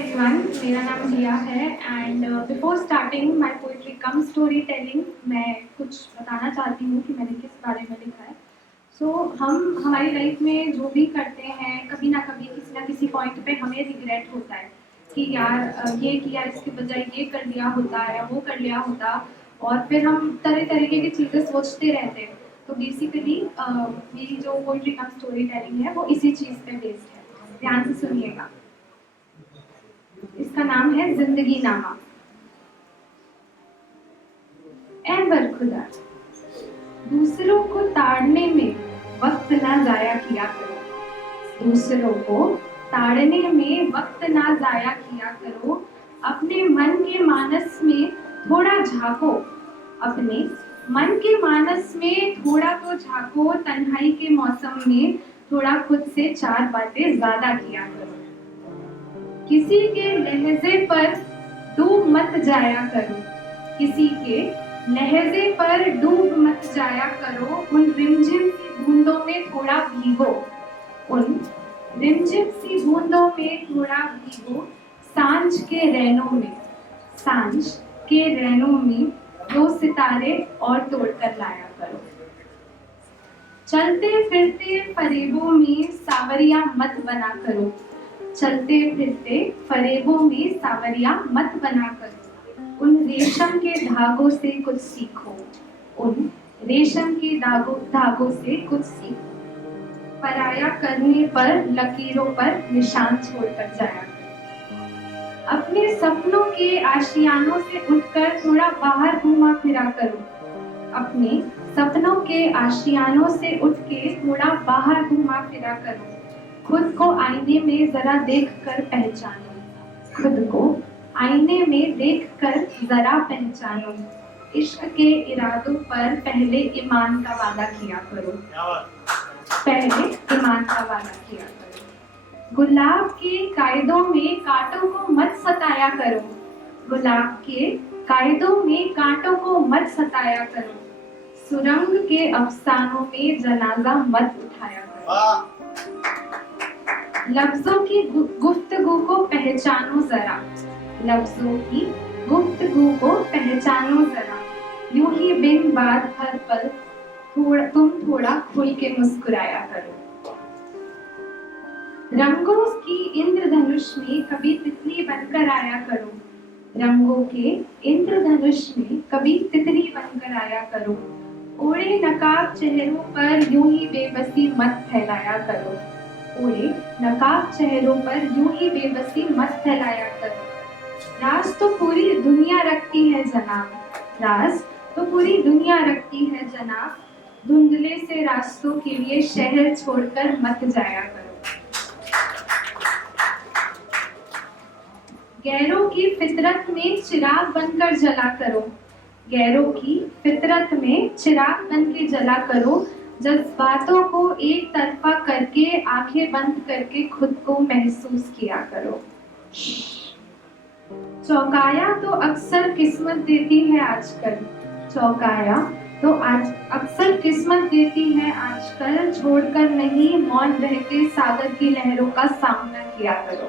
Everyone, मेरा नाम जिया है and before starting my poetry come story telling मैं कुछ बताना चाहती हूँ कि मैंने किस बारे में लिखा है। हम हमारी लाइफ में जो भी करते हैं कभी ना कभी किसी ना किसी पॉइंट पे हमें रिग्रेट होता है कि यार ये किया, इसके बजाय ये कर लिया होता या वो कर लिया होता, और फिर हम तरह तरीके की चीज़ें सोचते रहते हैं। तो बेसिकली मेरी जो पोइट्री कम स्टोरी टेलिंग है वो इसी चीज़ पे बेस्ड है। ध्यान से सुनिएगा। इसका नाम है जिंदगी नामा। ऐ बरखुदा, दूसरों को ताड़ने में वक्त ना जाया किया करो। दूसरों को ताड़ने में वक्त ना जाया किया करो। अपने मन के मानस में थोड़ा झांको। अपने मन के मानस में थोड़ा तो झांको। तन्हाई के मौसम में थोड़ा खुद से चार बातें ज्यादा किया करो। किसी के लहजे पर डूब मत जाया करो। किसी के लहजे पर डूब मत जाया करो। उन रिमझिम सी बूंदों में थोड़ा भीगो। उन रिमझिम सी बूंदों में थोड़ा भीगो। सांझ के रैनों में, सांझ के रैनों में दो सितारे और तोड़कर लाया करो। चलते फिरते फरेबों में सावरिया मत बना करो। चलते फिरते फरेबों में सावरिया मत बना करो। उन रेशम के धागों से कुछ सीखो। उन रेशम के धागों से कुछ सीखो। पराया करने पर लकीरों पर निशान छोड़कर जाया करो। अपने सपनों के आशियानों से उठकर थोड़ा बाहर घूमा फिरा करो। अपने सपनों के आशियानों से उठ के थोड़ा बाहर घूमा फिरा करो। खुद को आईने में जरा देखकर पहचानो। खुद को आईने में देखकर जरा पहचानो। इश्क के इरादों पर पहले ईमान का वादा किया करो। पहले ईमान का वादा किया करो। गुलाब के कायदों में कांटों को मत सताया करो। गुलाब के कायदों में कांटों को मत सताया करो। सुरंग के अफसानों में जनाजा मत उठाया करो। लफ्जों की गुफ्तगू को पहचानो जरा। लफ्जों की गुफ्तगू को पहचानो जरा। यूं ही बिन बात हर पल तुम थोड़ा खुल के मुस्कुराया करो। रंगों की इंद्रधनुष में कभी तितली बनकर आया करो। रंगों के इंद्रधनुष में कभी तितली बनकर आया करो। ओढ़े नकाब चेहरों पर यूं ही बेबसी मत फैलाया करो। ओढ़े नकाब चेहरों पर यूं ही बेबसी मत फैलाया करो। राज तो पूरी दुनिया रखती है जनाब। राज तो पूरी दुनिया रखती है जनाब। धुंधले से रास्तों के लिए शहर छोड़कर मत जाया करो। गैरों की फितरत में चिराग बनकर जला करो। गैरों की फितरत में चिराग बन के जला करो। जज्बातों को एक तरफा करके आंखें बंद करके खुद को महसूस किया करो। चौकाया तो अक्सर किस्मत देती है आजकल। चौकाया तो आज अक्सर किस्मत देती है आजकल। छोड़कर नहीं मौन रहते सागर की लहरों का सामना किया करो।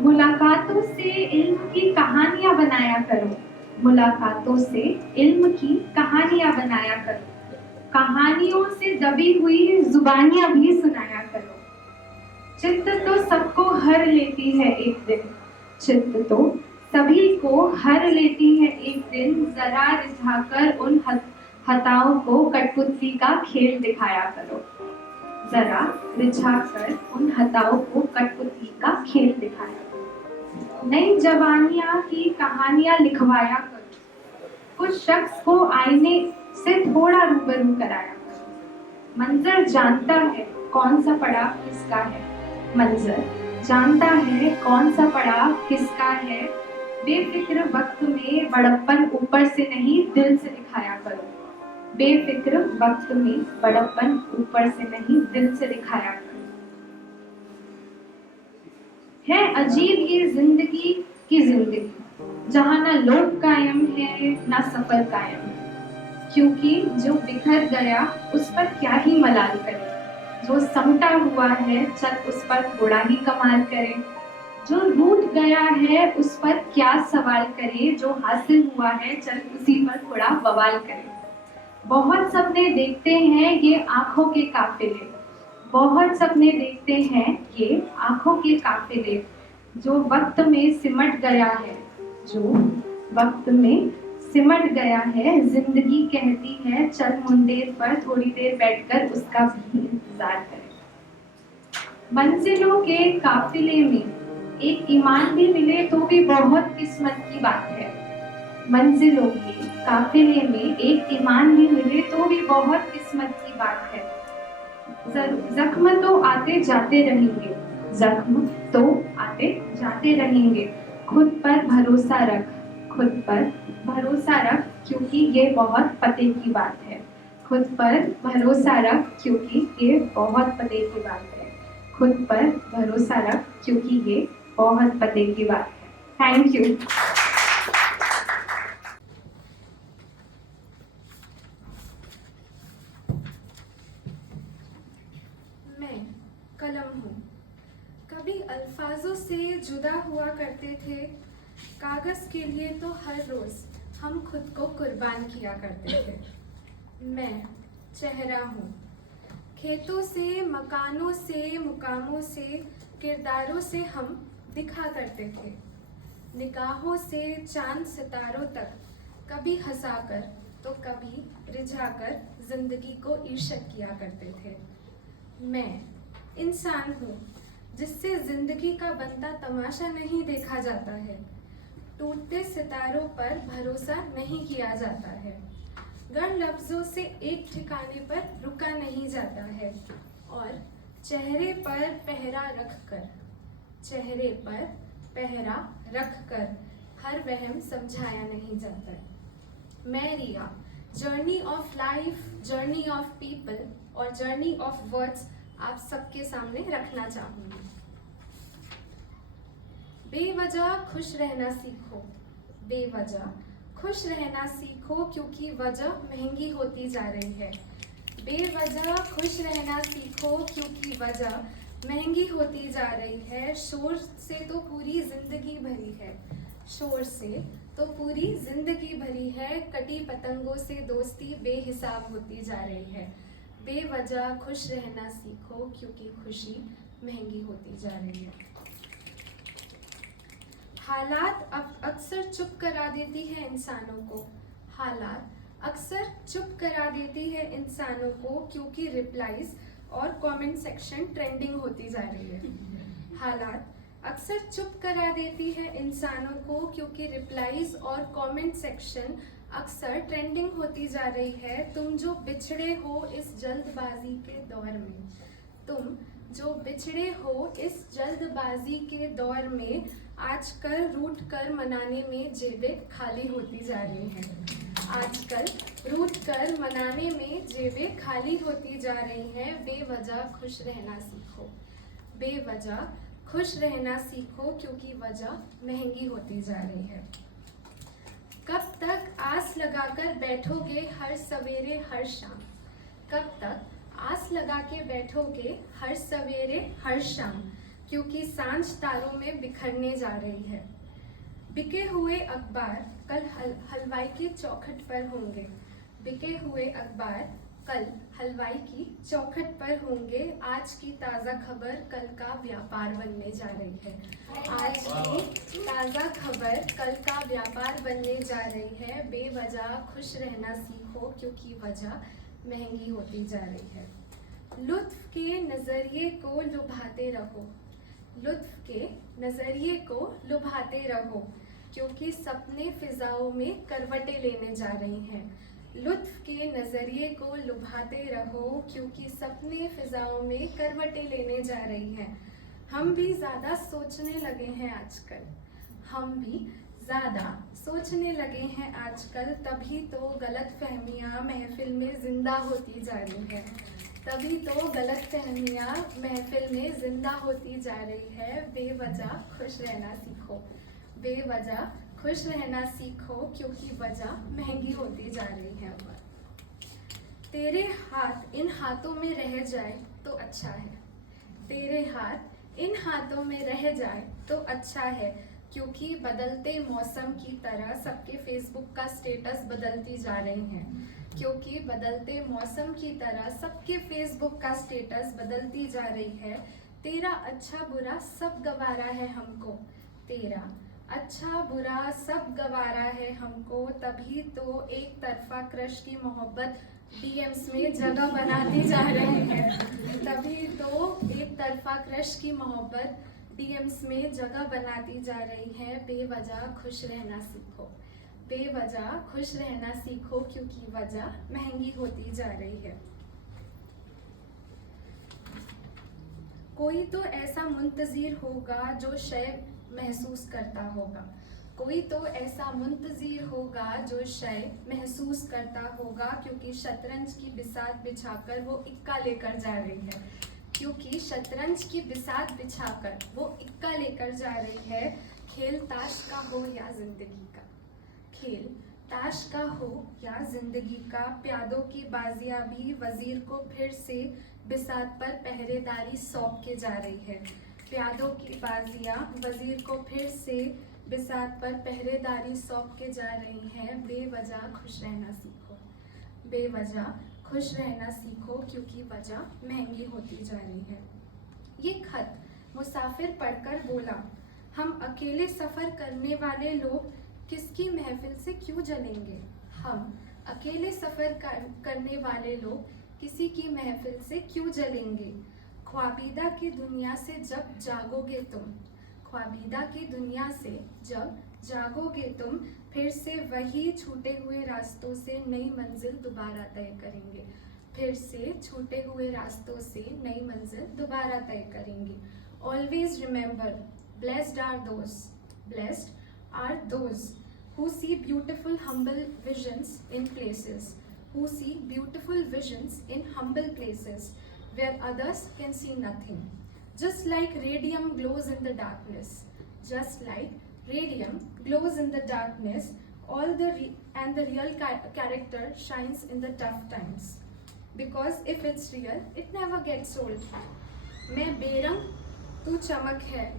मुलाकातों से इल्म की कहानियां बनाया करो। मुलाकातों से इल्म की कहानियां बनाया करो। कहानियों से दबी हुई जुबानियां भी सुनाया करो। चित्त तो सबको हर लेती है एक दिन। चित्त तो सभी को हर लेती है एक दिन। जरा रिझाकर उन हताओं को कठपुतली का खेल दिखाया करो। जरा रिझाकर उन हताओं को कठपुतली का खेल दिखाया करो। नई जवानियां की कहानियां लिखवाया करो। कुछ शख्स को आईने से थोड़ा रूबरू कराया करो। मंजर जानता है कौन सा पड़ाव किसका है। मंजर जानता है कौन सा पड़ाव किसका है। बेफिक्र वक्त में बड़प्पन ऊपर से नहीं दिल से दिखाया करो। बेफिक्र वक्त में बड़प्पन ऊपर से नहीं दिल से दिखाया करो। है अजीब ये जिंदगी की जिंदगी, जहाँ ना लोग कायम है ना सफर कायम है। क्योंकि जो बिखर गया उस पर क्या ही मलाल करे। जो समटा हुआ है चल उस पर थोड़ा ही कमाल करे, जो रूठ गया है उस पर क्या सवाल करे, जो हासिल हुआ है चल उसी पर थोड़ा बवाल करे। बहुत सपने देखते हैं ये आंखों के काफिले, बहुत सपने देखते हैं ये आंखों के काफिले, जो वक्त में सिमट गया है, जो वक्त में सिमट गया है, जिंदगी कहती है चल मुंडेर पर थोड़ी देर बैठकर उसका भी इंतजार करें। मंजिलों के काफिले में एक ईमान भी मिले तो भी बहुत किस्मत की बात है। मंजिलों के काफिले में एक ईमान भी मिले तो भी बहुत किस्मत की बात है। जख्म तो आते जाते रहेंगे, जख्म तो आते जाते रहेंगे, खुद पर भरोसा रख, खुद पर भरोसा रख क्योंकि ये बहुत पते की बात है। खुद पर भरोसा रख क्योंकि ये बहुत पते की बात है। खुद पर भरोसा रख क्योंकि ये बहुत पते की बात है। Thank you. मैं कलम हूँ, कभी अल्फाजों से जुदा हुआ करते थे, कागज़ के लिए तो हर रोज़ हम खुद को कुर्बान किया करते थे। मैं चेहरा हूँ, खेतों से, मकानों से, मुकामों से, किरदारों से हम दिखा करते थे। निगाहों से चांद सितारों तक कभी हंसाकर तो कभी रिझाकर जिंदगी को ईर्ष्या किया करते थे। मैं इंसान हूँ जिससे जिंदगी का बनता तमाशा नहीं देखा जाता है, टूटते सितारों पर भरोसा नहीं किया जाता है, गढ़ लफ्जों से एक ठिकाने पर रुका नहीं जाता है, और चेहरे पर पहरा रखकर, चेहरे पर पहरा रखकर हर वहम समझाया नहीं जाता है। मैं Riya journey of life, journey of people और जर्नी ऑफ वर्ड्स आप सबके सामने रखना चाहूँगी। बेवजह खुश रहना सीखो, बेवजह खुश रहना सीखो क्योंकि वजह महंगी होती जा रही है। बेवजह खुश रहना सीखो क्योंकि वजह महंगी होती जा रही है। शोर से तो पूरी जिंदगी भरी है, शोर से तो पूरी जिंदगी भरी है, कटी पतंगों से दोस्ती बेहिसाब होती जा रही है। बेवजह खुश रहना सीखो क्योंकि खुशी महंगी होती जा रही है। हालात अक्सर चुप करा देती है इंसानों को, हालात अक्सर चुप करा देती है इंसानों को क्योंकि रिप्लाईज और कमेंट सेक्शन ट्रेंडिंग होती जा रही है। हालात अक्सर चुप करा देती है इंसानों को क्योंकि रिप्लाईज और कमेंट सेक्शन अक्सर ट्रेंडिंग होती जा रही है। तुम जो बिछड़े हो इस जल्दबाजी के दौर में, तुम जो बिछड़े हो इस जल्दबाजी के दौर में, आजकल रूठ कर मनाने में जेबें खाली होती जा रही हैं। आजकल रूठ कर मनाने में जेबें खाली होती जा रही हैं। बेवजह खुश रहना सीखो, बेवजह खुश रहना सीखो क्योंकि वजह महंगी होती जा रही है। कब तक आस लगाकर बैठोगे हर सवेरे हर शाम, कब तक आस लगा के बैठोगे हर सवेरे हर शाम क्योंकि सांझ तारों में बिखरने जा रही है। बिके हुए अखबार कल हलवाई की चौखट पर होंगे, बिके हुए अखबार कल हलवाई की चौखट पर होंगे। आज की ताज़ा खबर कल का व्यापार बनने जा रही है। आज की ताज़ा खबर कल का व्यापार बनने जा रही है। बेवजह खुश रहना सीखो क्योंकि वजह महंगी होती जा रही है। लुत्फ के नज़रिए को लुभाते रहो, लुत्फ के नज़रिए को लुभाते रहो क्योंकि सपने फिजाओं में करवटें लेने जा रही हैं। लुत्फ के नज़रिए को लुभाते रहो क्योंकि सपने फिजाओं में करवटें लेने जा रही हैं। हम भी ज़्यादा सोचने लगे हैं आजकल, हम भी ज़्यादा सोचने लगे हैं आजकल, तभी तो गलतफहमियाँ महफिल में ज़िंदा होती जा रही है, तभी तो गलतफहमियाँ महफिल में ज़िंदा होती जा रही है। बेवजह खुश रहना सीखो, बेवजह खुश रहना सीखो क्योंकि वजह महंगी होती जा रही है। तेरे हाथ इन हाथों में रह जाए तो अच्छा है। तेरे हाथ इन हाथों में रह जाए तो अच्छा है, क्योंकि बदलते मौसम की तरह सबके फेसबुक का स्टेटस बदलती जा रही है। क्योंकि बदलते मौसम की तरह सबके फेसबुक का स्टेटस बदलती जा रही है। तेरा अच्छा बुरा सब गवारा है हमको, तेरा अच्छा बुरा सब गवारा है हमको, तभी तो एक तरफा क्रश की मोहब्बत डीएम्स में जगह बनाती जा रही है। तभी तो एक तरफा क्रश की मोहब्बत डीएम्स में जगह बनाती जा रही है। बेवजह खुश रहना सीखो, बेवजह खुश रहना सीखो, क्योंकि वजह महंगी होती जा रही है। कोई तो ऐसा मुंतज़िर होगा जो शय महसूस करता होगा, कोई तो ऐसा मुंतज़िर होगा जो शय महसूस करता होगा, क्योंकि शतरंज की बिसात बिछाकर वो इक्का लेकर जा रही है। क्योंकि शतरंज की बिसात बिछाकर वो इक्का लेकर जा रही है। खेल ताश का हो या जिंदगी का, खेल ताश का हो या जिंदगी का, प्यादों की बाजियाबी वजीर को फिर से बिसात पर पहरेदारी सौंप के जा रही है। प्यादों की बाजियां वजीर को फिर से बिसात पर पहरेदारी सौंप के जा रही हैं। बेवजह खुश रहना सीखो, बेवजह खुश रहना सीखो, क्योंकि वजह महंगी होती जा रही है। ये खत मुसाफिर पढ़कर बोला, हम अकेले सफ़र करने वाले लोग किसकी महफिल से क्यों जलेंगे। हम अकेले सफ़र करने वाले लोग किसी की महफिल से क्यों जलेंगे। ख्वाबीदा की दुनिया से जब जागोगे तुम, ख्वाबीदा की दुनिया से जब जागोगे तुम, फिर से वही छूटे हुए रास्तों से नई मंजिल दोबारा तय करेंगे। फिर से छूटे हुए रास्तों से नई मंजिल दोबारा तय करेंगे। Always remember, blessed are those who see beautiful humble visions in places, who see beautiful visions in humble places where others can see nothing. Just like radium glows in the darkness, just like radium glows in the darkness, the real character shines in the tough times. Because if it's real, it never gets old. मैं बेरंग, तू चमक है,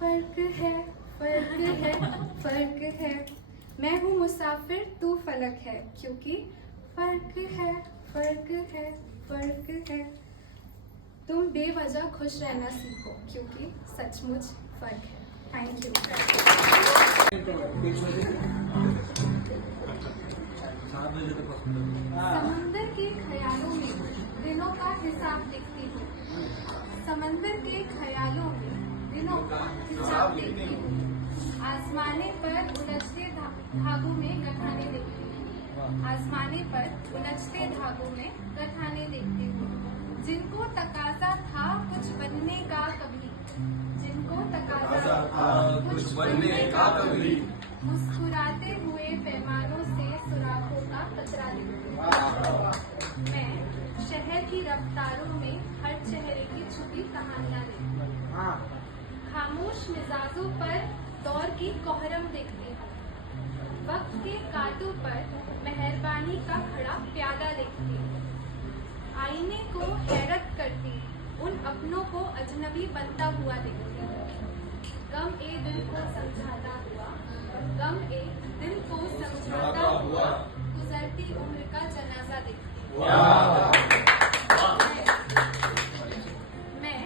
फर्क है, फर्क है, फर्क है। मैं हूँ मुसाफिर, तू फलक है, क्योंकि फर्क है, फर्क है, फर्क है। तुम बेवजह खुश रहना सीखो, क्योंकि सचमुच फर्क है। Thank you. समंदर के ख्यालों में दिनों का हिसाब लिखती हूँ, समंदर के ख्यालों में दिनों का हिसाब देखती हूँ। आसमाने पर उलझते धागों में गठाने देखती हूँ, आसमाने पर उलझते धागों में गठाने देखती हूँ। जिनको तकाजा था कुछ बनने का कभी, जिनको तकाजा था कुछ बनने का कभी, मुस्कुराते हुए पैमानों से सुराखों का कतरा देखती हूँ। मैं शहर की रफ्तारों में हर चेहरे की छुपी कहानियां देखती हूँ। खामोश मिजाजों पर दौर की कोहरम देखती हूँ। वक्त के कांटों पर मेहरबानी का खड़ा प्यादा देखती हूँ। आईने को हैरत करती उन अपनों को अजनबी बनता हुआ देखती हूँ। गम ए दिल को समझाता हुआ, गम ए दिल को समझाता हुआ गुजरती उम्र का जनाजा देखती हूँ। मैं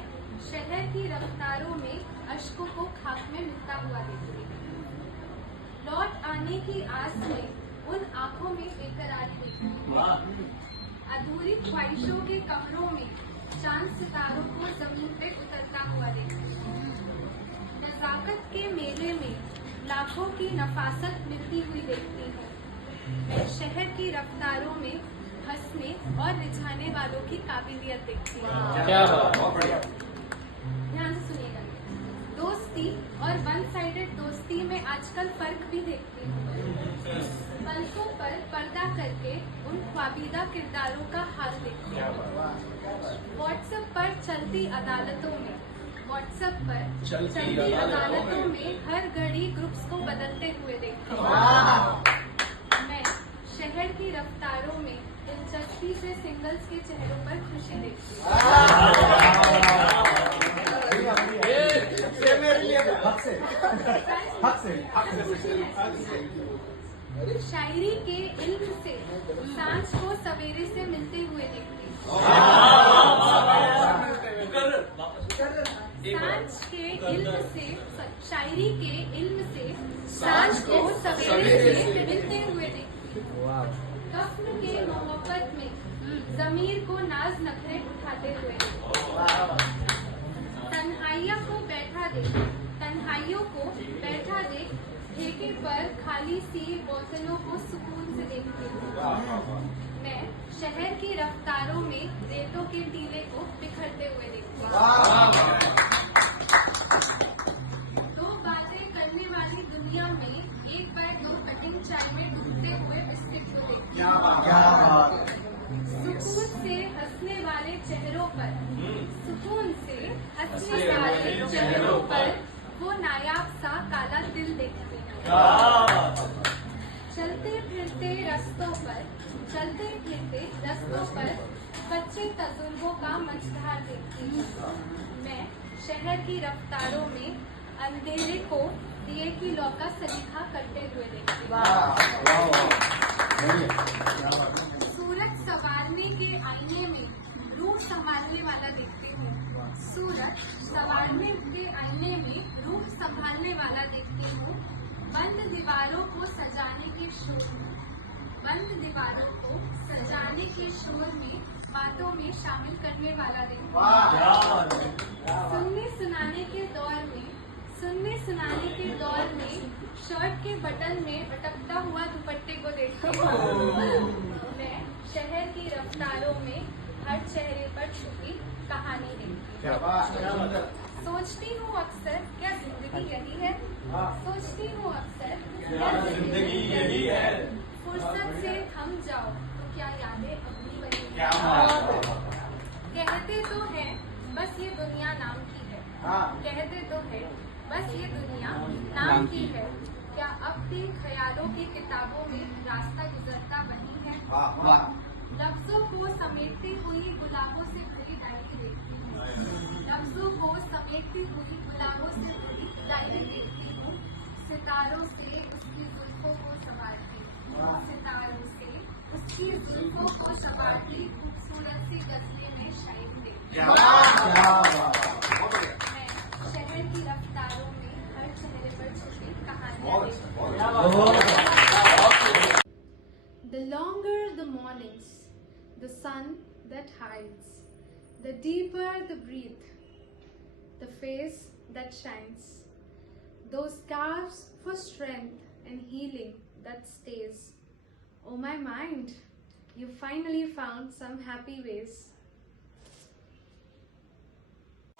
शहर की रफ्तारों में अश्कों को खाक में मिलता हुआ देखती हूँ। लौट आने की आस में उन आंखों में बेकरारी देखती हूँ। अधूरी ख्वाहिशों के कमरों में चांद सितारों को जमीन पे उतरता हुआ देखती हूँ। नजाकत के मेले में लाखों की नफासत मिलती हुई देखती हूँ। मैं शहर की रफ्तारों में हंसने और रिझाने वालों की काबिलियत देखती हूँ। ध्यान से सुनिएगा। दोस्ती और वन साइडेड दोस्ती में आजकल फर्क भी देखती हूँ। पलकों पर पर्दा करके उन ख्वाबीदा किरदारों का हाल देखती हूँ। व्हाट्सएप पर चलती अदालतों में, व्हाट्सएप पर चलती अदालतों में हर घड़ी ग्रुप्स को बदलते हुए देखती हूँ। मैं शहर की रफ्तारों में दिलचस्पी से सिंगल्स के चेहरों पर खुशी देखती हूँ। शायरी के इल्म से सांझ को सवेरे से मिलते हुए देखती हूँ। सांझ के इल्म से शायरी के इल्म से सांझ को सवेरे से मिलते हुए देखती हूँ। कफ्न के मोहब्बत में जमीर को नाज नखरे उठाते हुए तन्हाइयों को बैठा देख ठेके पर खाली सी बोतलों को सुकून से देखती हूँ। मैं शहर की रफ्तारों में रेतों के टीले को बिखरते हुए देखती हूँ। दो बातें करने वाली दुनिया में 1/2 कटिंग चाय में डूबते हुए बिस्किट को देखती हूँ। सुकून से हंसने वाले चेहरों पर वो नायाब सा काला दिल देखती हूँ। चलते फिरते रस्तों पर कच्चे तजुर्बों का मंझधार देखती हूँ। मैं शहर की रफ्तारों में अंधेरे को दिए की लौ का सलीखा करते हुए देखती हूँ। सूरत संवारने के आईने में रूह संभालने वाला देखती हूँ। बंद दीवारों को सजाने के शोर में बातों में शामिल करने वाला देखती हूँ। सुनने सुनाने के दौर में शर्ट के बटन में अटकता हुआ दुपट्टे को देखती हूँ। मैं शहर की रफ्तारों में हर चेहरे पर छुपी कहानी देखती हूँ। सोचती हूँ अक्सर क्या जिंदगी यही है। फुर्सत से थम जाओ तो क्या यादें अपनी बनी कहते तो हैं बस ये दुनिया नाम की है। क्या अब भी ख्यालों की किताबों में रास्ता गुजरता वही है। लफ्जों को समेटती हुई गुलाबों से भरी डायरी देखती हूँ। सितारों से उसकी जुल्फों को संवारती खूबसूरत सी गजलें में शायरी देखती हूँ। मैं शहर की रफ्तारों में हर चेहरे पर छुपी कहानियाँ देखती हूँ। The longer the mornings, the sun that hides, the deeper the breath, the face that shines, those scarves for strength and healing that stays. Oh my mind, you finally found some happy ways.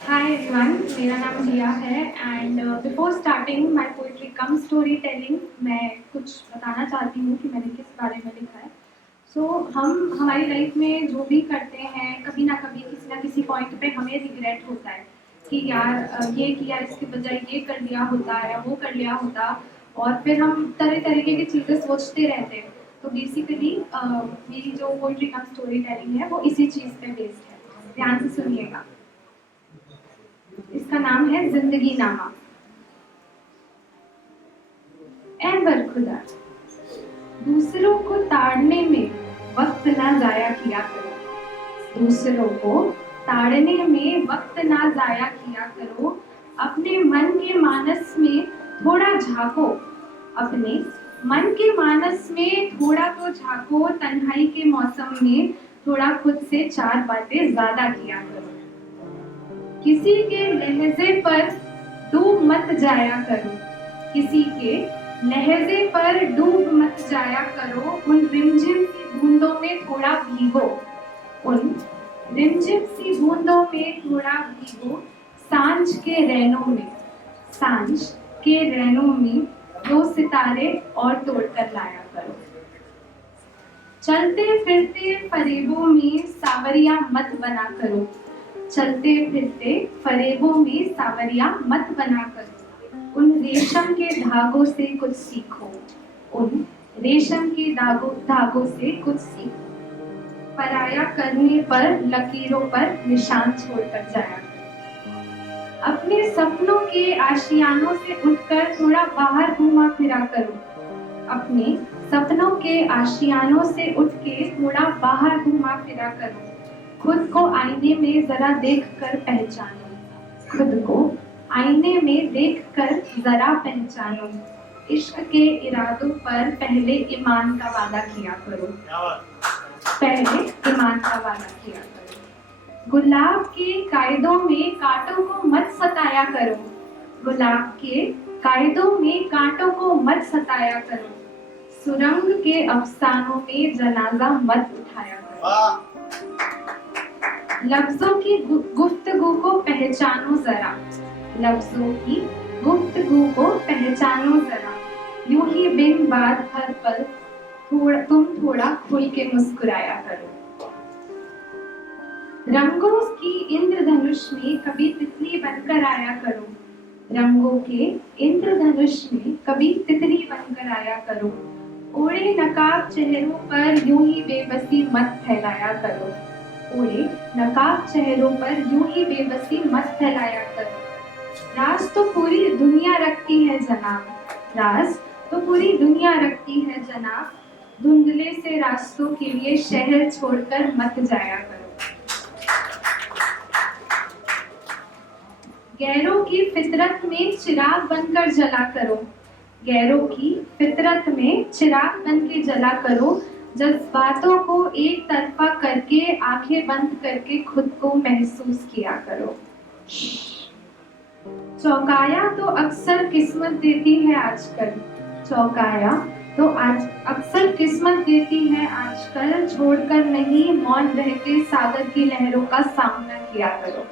Hi everyone, मेरा नाम जिया है and before starting my poetry cum storytelling मैं कुछ बताना चाहती हूँ कि मैंने किस बारे में लिखा है। हम हमारी लाइफ में जो भी करते हैं कभी ना कभी किसी ना किसी पॉइंट पे हमें रिग्रेट होता है कि यार ये किया इसके बजाय ये कर लिया होता या वो कर लिया होता, और फिर हम तरह तरीके की चीज़ें सोचते रहते हैं। तो बेसिकली मेरी जो पोइट्री कम स्टोरी टेलिंग है वो इसी चीज़ पे बेस्ड है। ध्यान से सुनिएगा। इसका नाम है जिंदगी नामा। ऐ बरखुदा, दूसरों को ताड़ने में वक्त ना जाया किया करो। दूसरों को ताड़ने में वक्त ना जाया किया करो। अपने मन के मानस में थोड़ा झांको। अपने मन के मानस में थोड़ा तो झांको। तन्हाई के मौसम में थोड़ा खुद से 4 बातें ज्यादा किया करो। किसी के लहजे पर डूब मत जाया करो। किसी के लहजे पर डूब मत जाया करो। उन रिमझिम सी बूंदों में थोड़ा भीगो। उन रिमझिम सी बूंदों में थोड़ा भीगो। सांझ के रैनों में 2 सितारे और तोड़कर लाया करो। चलते फिरते फरेबों में सावरिया मत बना करो। चलते फिरते फरेबों में सावरिया मत बना करो। उन रेशम के धागों से कुछ सीखो। उन रेशम के धागों से कुछ सीखो। पराया करने पर लकीरों पर निशान छोड़कर जाया करो। अपने सपनों के आशियानों से उठकर थोड़ा बाहर घूमा फिरा करो। अपने सपनों के आशियानों से उठ के थोड़ा बाहर घूमा फिरा करो। खुद को आईने में जरा देख कर पहचानो। खुद को आईने में देख कर जरा पहचानो। इश्क के इरादों पर पहले ईमान का वादा किया करो। पहले ईमान का वादा किया करो। गुलाब के कायदों में कांटों को मत सताया करो। गुलाब के कायदों में कांटों को मत सताया करो। सुरंग के अफसानों में जनाजा मत उठाया करो। लफ्जों की गुफ्तगू को पहचानो जरा। लफ्जों की गुफ्तगू को पहचानो जरा। यूं ही बिन बात हर पल तुम थोड़ा खुल के मुस्कुराया करो। रंगों की इंद्रधनुष में कभी तितली बनकर आया करो। रंगों के इंद्रधनुष में कभी तितली बनकर आया करो। ओढ़े नकाब चेहरों पर यूं ही बेबसी मत फैलाया करो। ओढ़े नकाब चेहरों पर यूं ही बेबसी मत फैलाया करो। राज तो पूरी दुनिया रखती है जनाब। राज तो पूरी दुनिया रखती है जनाब। धुंधले से रास्तों के लिए शहर छोड़कर मत जाया करो। गैरों की फितरत में चिराग बनकर जला करो। गैरों की फितरत में चिराग बन के जला करो। जज्बातों को एक तरफा करके आंखें बंद करके खुद को महसूस किया करो। चौकाया तो अक्सर किस्मत देती है आजकल। चौकाया तो आज अक्सर किस्मत देती है आजकल। छोड़कर नहीं मौन रह के सागर की लहरों का सामना किया करो।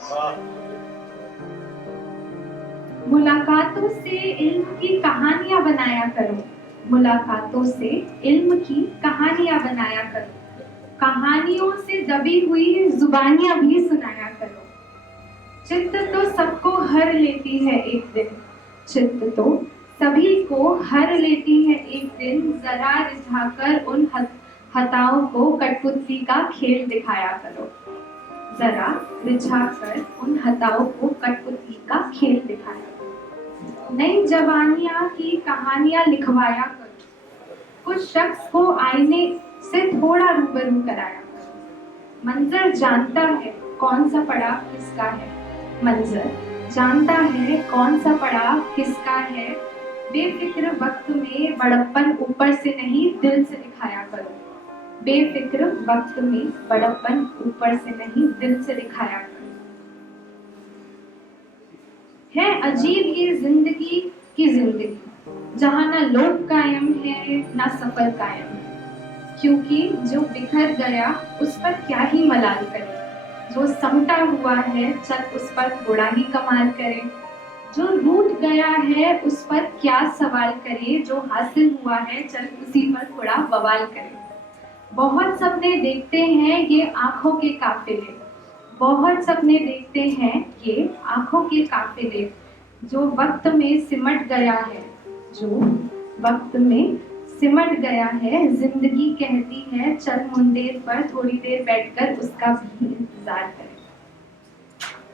मुलाकातों से इल्म की कहानियां बनाया करो। मुलाकातों से इल्म की कहानियां बनाया करो। कहानियों से दबी हुई जुबानियां भी सुनाया करो। चित्त तो सबको हर लेती है एक दिन। चित्त तो सभी को हर लेती है एक दिन। जरा रिझाकर उन हताओं को कठपुतली का खेल दिखाया करो। जरा रिझाकर उन हताओं को कठपुतली का खेल दिखाया करो। नई जवानियां की कहानियां लिखवाया करो। कुछ शख्स को आईने से थोड़ा रूबरू कराया करो। मंजर जानता है कौन सा पड़ाव किसका है। मंजर जानता है कौन सा पड़ाव किसका है। बेफिक्र वक्त में बड़प्पन ऊपर से नहीं दिल से दिखाया करो। बेफिक्र वक्त में बड़प्पन ऊपर से नहीं दिल से दिखाया करो। है अजीब ये जिंदगी की जिंदगी, जहाँ ना लोग कायम है ना सफर कायम है। क्योंकि जो बिखर गया उस पर क्या ही मलाल करे। जो समटा हुआ है चल उस पर थोड़ा ही कमाल करे। जो रूठ गया है उस पर क्या सवाल करे। जो हासिल हुआ है चल उसी पर थोड़ा बवाल करे। बहुत सपने देखते हैं ये आंखों के काफिले। बहुत सपने देखते हैं ये आंखों के काफिले। जो वक्त में सिमट गया है, जो वक्त में सिमट गया है। जिंदगी कहती है चल मुंडेर पर थोड़ी देर बैठकर उसका भी इंतजार करें।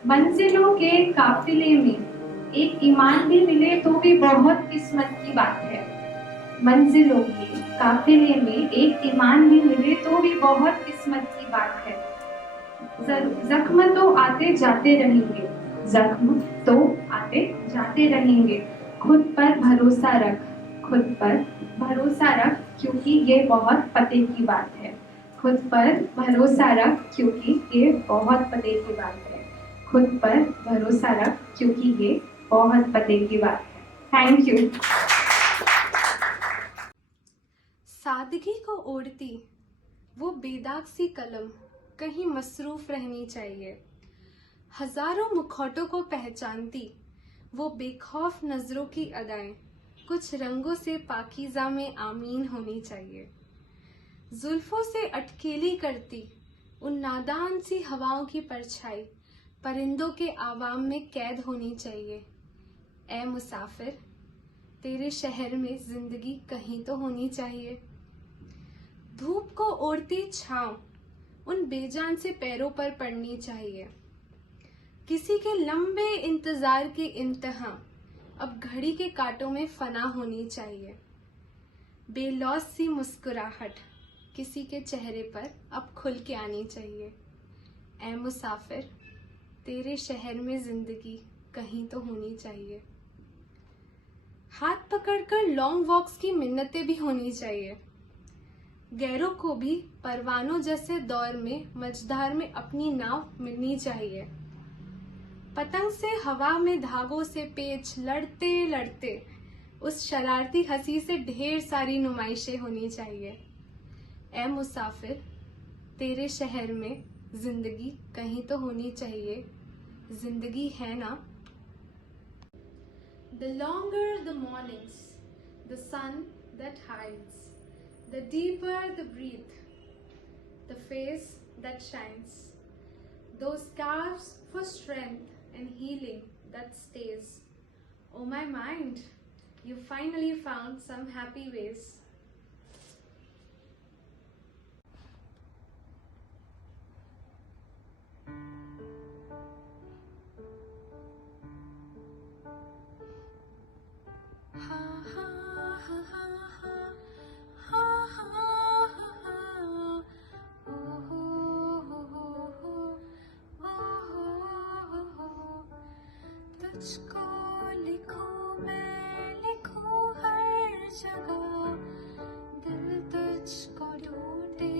मंजिलों के काफिले में एक ईमान भी मिले तो भी बहुत किस्मत की बात है। मंजिलों के काफिले में एक ईमान भी मिले तो भी बहुत किस्मत की बात है। जख्म तो आते जाते रहेंगे। जख्म तो आते जाते रहेंगे। खुद पर भरोसा रख। खुद पर भरोसा रख क्योंकि ये बहुत पते की बात है। खुद पर भरोसा रख क्योंकि ये बहुत पते की बात है। खुद पर भरोसा रख क्योंकि ये बहुत पते की बात है। Thank you. सादगी को ओढ़ती वो बेदाग सी कलम कहीं मसरूफ रहनी चाहिए। हजारों मुखौटों को पहचानती वो बेखौफ नजरों की अदाएं कुछ रंगों से पाकीज़ा में आमीन होनी चाहिए। जुल्फों से अटकेली करती उन नादान सी हवाओं की परछाई परिंदों के आवाम में कैद होनी चाहिए। ए मुसाफिर, तेरे शहर में जिंदगी कहीं तो होनी चाहिए। धूप को ओढ़ती छांव उन बेजान से पैरों पर पड़नी चाहिए। किसी के लंबे इंतजार की इंतहा अब घड़ी के कांटों में फना होनी चाहिए। बेलौस सी मुस्कुराहट किसी के चेहरे पर अब खुल के आनी चाहिए। ऐ मुसाफिर, तेरे शहर में जिंदगी कहीं तो होनी चाहिए। हाथ पकड़कर लॉन्ग वॉक्स की मिन्नतें भी होनी चाहिए। गैरों को भी परवानों जैसे दौर में मझधार में अपनी नाव मिलनी चाहिए। पतंग से हवा में धागों से पेच लड़ते लड़ते उस शरारती हंसी से ढेर सारी नुमाइशें होनी चाहिए। ऐ मुसाफिर, तेरे शहर में जिंदगी कहीं तो होनी चाहिए। जिंदगी है ना। The longer the mornings, the sun that hides, the deeper the breath, the face that shines, those scarves for strength and healing that stays. Oh my mind, you finally found some happy ways. Ha ha ha ha ha ha ha ha ha. Oh ho ho ho ho. Oh ho ho ho. तुझको लिखूं मैं, लिखूं हर जगह। दिल तुझको ढूंढे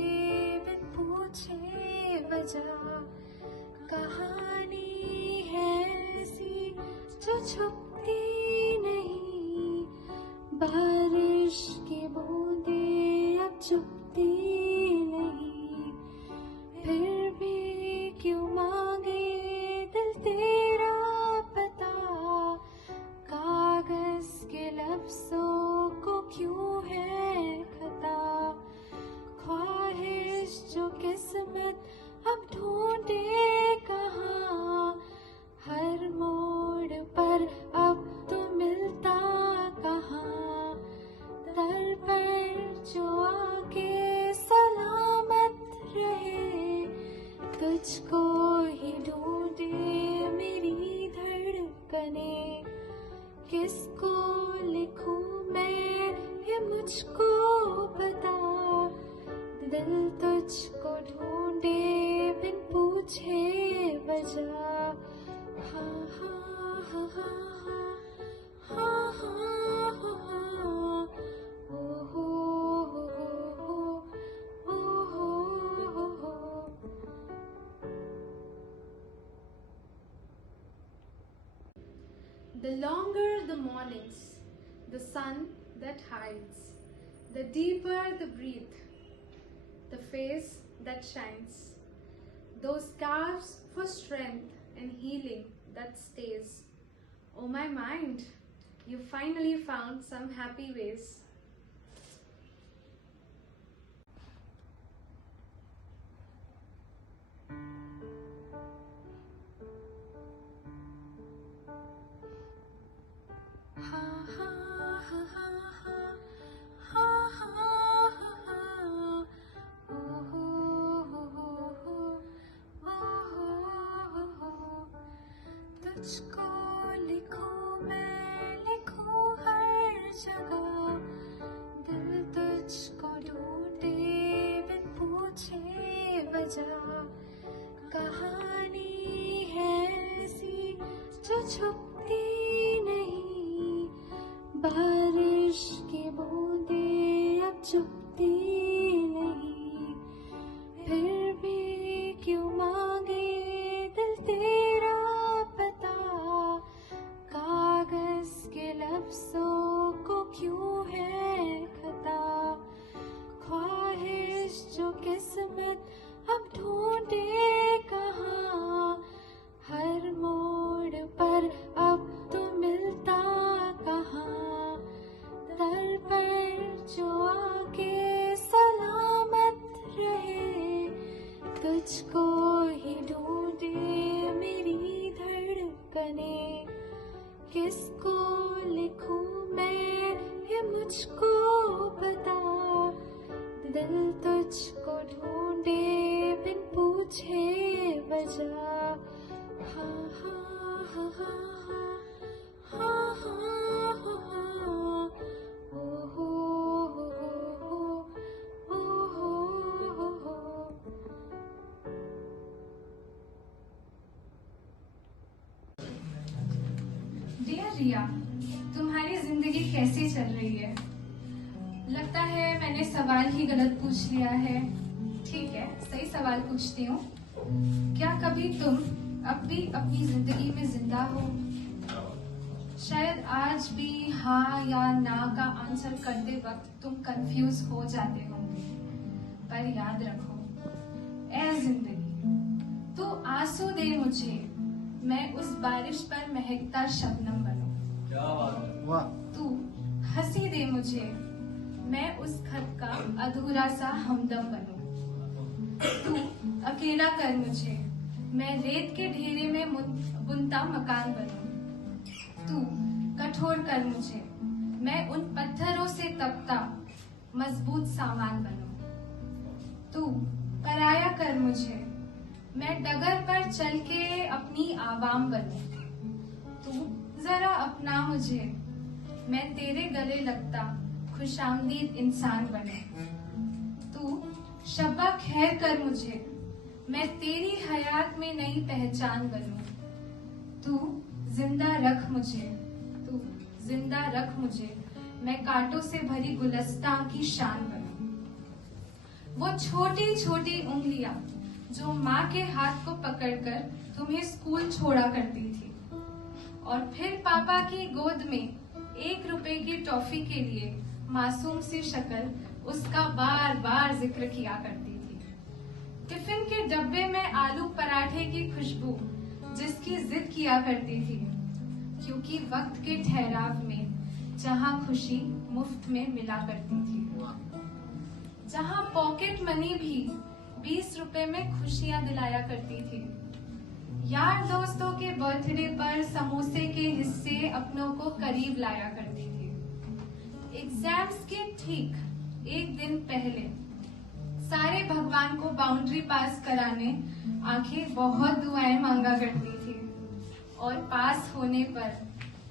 बिन पूछे वजह। कहानी है ऐसी जो छुपती नहीं। बारिश की बूंदें अब चुपती नहीं। फिर भी क्यों मांगे दिल तेरा पता। कागज के लफ्जों को क्यों है खता। ख्वाहिश जो किस्मत अब ढूंढे कहाँ। हर मोड़ पर अब तो मिलता कहाँ। दर पर जो आके सलामत रहे। तुझको ही ढूंढे मेरी धड़कने। किसको लिखूं मैं ये मुझको बता। दिल तुझको ढूंढे बिन पूछे वजह। हा हा हा हा हा हा हा हा। ओ हो हो हो ओ हो हो। The longer the mornings, the sun that hides, the deeper the breath, the face that shines, those scarves for strength and healing that stays. Oh my mind, you finally found some happy ways. Ha ha ha ha ha ha ha ha ha. Oh ho ho ho ho. Oh ho ho ho. तुझको लिखूं मैं, लिखूं हर जगह। दिल तुझको ढूंढे बिन पूछे वजह। कहानी है ऐसी जो छुपती नहीं। बारिश की बूंदें अब चुपती नहीं। फिर भी क्यों मांगे दिल तेरा पता। कागज के लफ्जों को क्यों है खता। ख्वाहिश जो किस्मत अब ढूंढे कहाँ। हर मोड़ पर अब तो मिलता कहाँ। दर पर जो आके सलामत रहे। तुझको ही ढूंढे मेरी धड़कने। किसको लिखूं मैं ये मुझको बता। दिल तुझको ढूंढे बिन जा हा हा हा हा हा हा हा हा ओ हो हो हो हो हो। डियर रिया, तुम्हारी जिंदगी कैसी चल रही है? लगता है मैंने सवाल ही गलत पूछ लिया है। ठीक है, सही सवाल पूछती हूँ। क्या कभी तुम अब भी अपनी जिंदगी में जिंदा हो? शायद आज भी हाँ या ना का आंसर करते वक्त तुम कंफ्यूज हो जाते होंगे, पर याद रखो, ए जिंदगी, तू आंसू दे मुझे, मैं उस बारिश पर महकता शबनम बनूं। क्या बात है। तू हंसी दे मुझे, मैं उस खत का अधूरा सा हमदम बनूं। तू अकेला कर मुझे, मैं रेत के ढेरे में बुनता मकान बनूं। तू कठोर कर मुझे, मैं उन पत्थरों से तपता मजबूत सामान बनूं। तू पराया कर मुझे, मैं डगर पर चल के अपनी आवाम बनूं। तू जरा अपना मुझे, मैं तेरे गले लगता खुशामदीद इंसान बनूं। तू शब्बा खैर कर मुझे, मैं तेरी हयात में नई पहचान बनूं। तू जिंदा रख मुझे, तू जिंदा रख मुझे, मैं कांटों से भरी गुलस्तां की शान बनूं। वो छोटी छोटी उंगलियां जो माँ के हाथ को पकड़कर तुम्हें स्कूल छोड़ा करती थी और फिर पापा की गोद में 1 रुपए की टॉफी के लिए मासूम सी शक्ल उसका बार बार जिक्र किया करती थी। टिफिन के डब्बे में आलू पराठे की खुशबू जिसकी जिद किया करती थी, क्योंकि वक्त के ठहराव में जहां खुशी मुफ्त में मिला करती थी, जहां पॉकेट मनी भी 20 रुपए में खुशियां दिलाया करती थी। यार दोस्तों के बर्थडे पर समोसे के हिस्से अपनों को करीब लाया करती थी। एग्जाम्स के ठीक 1 दिन पहले सारे भगवान को बाउंड्री पास कराने आंखें बहुत दुआएं मांगा करती थी और पास होने पर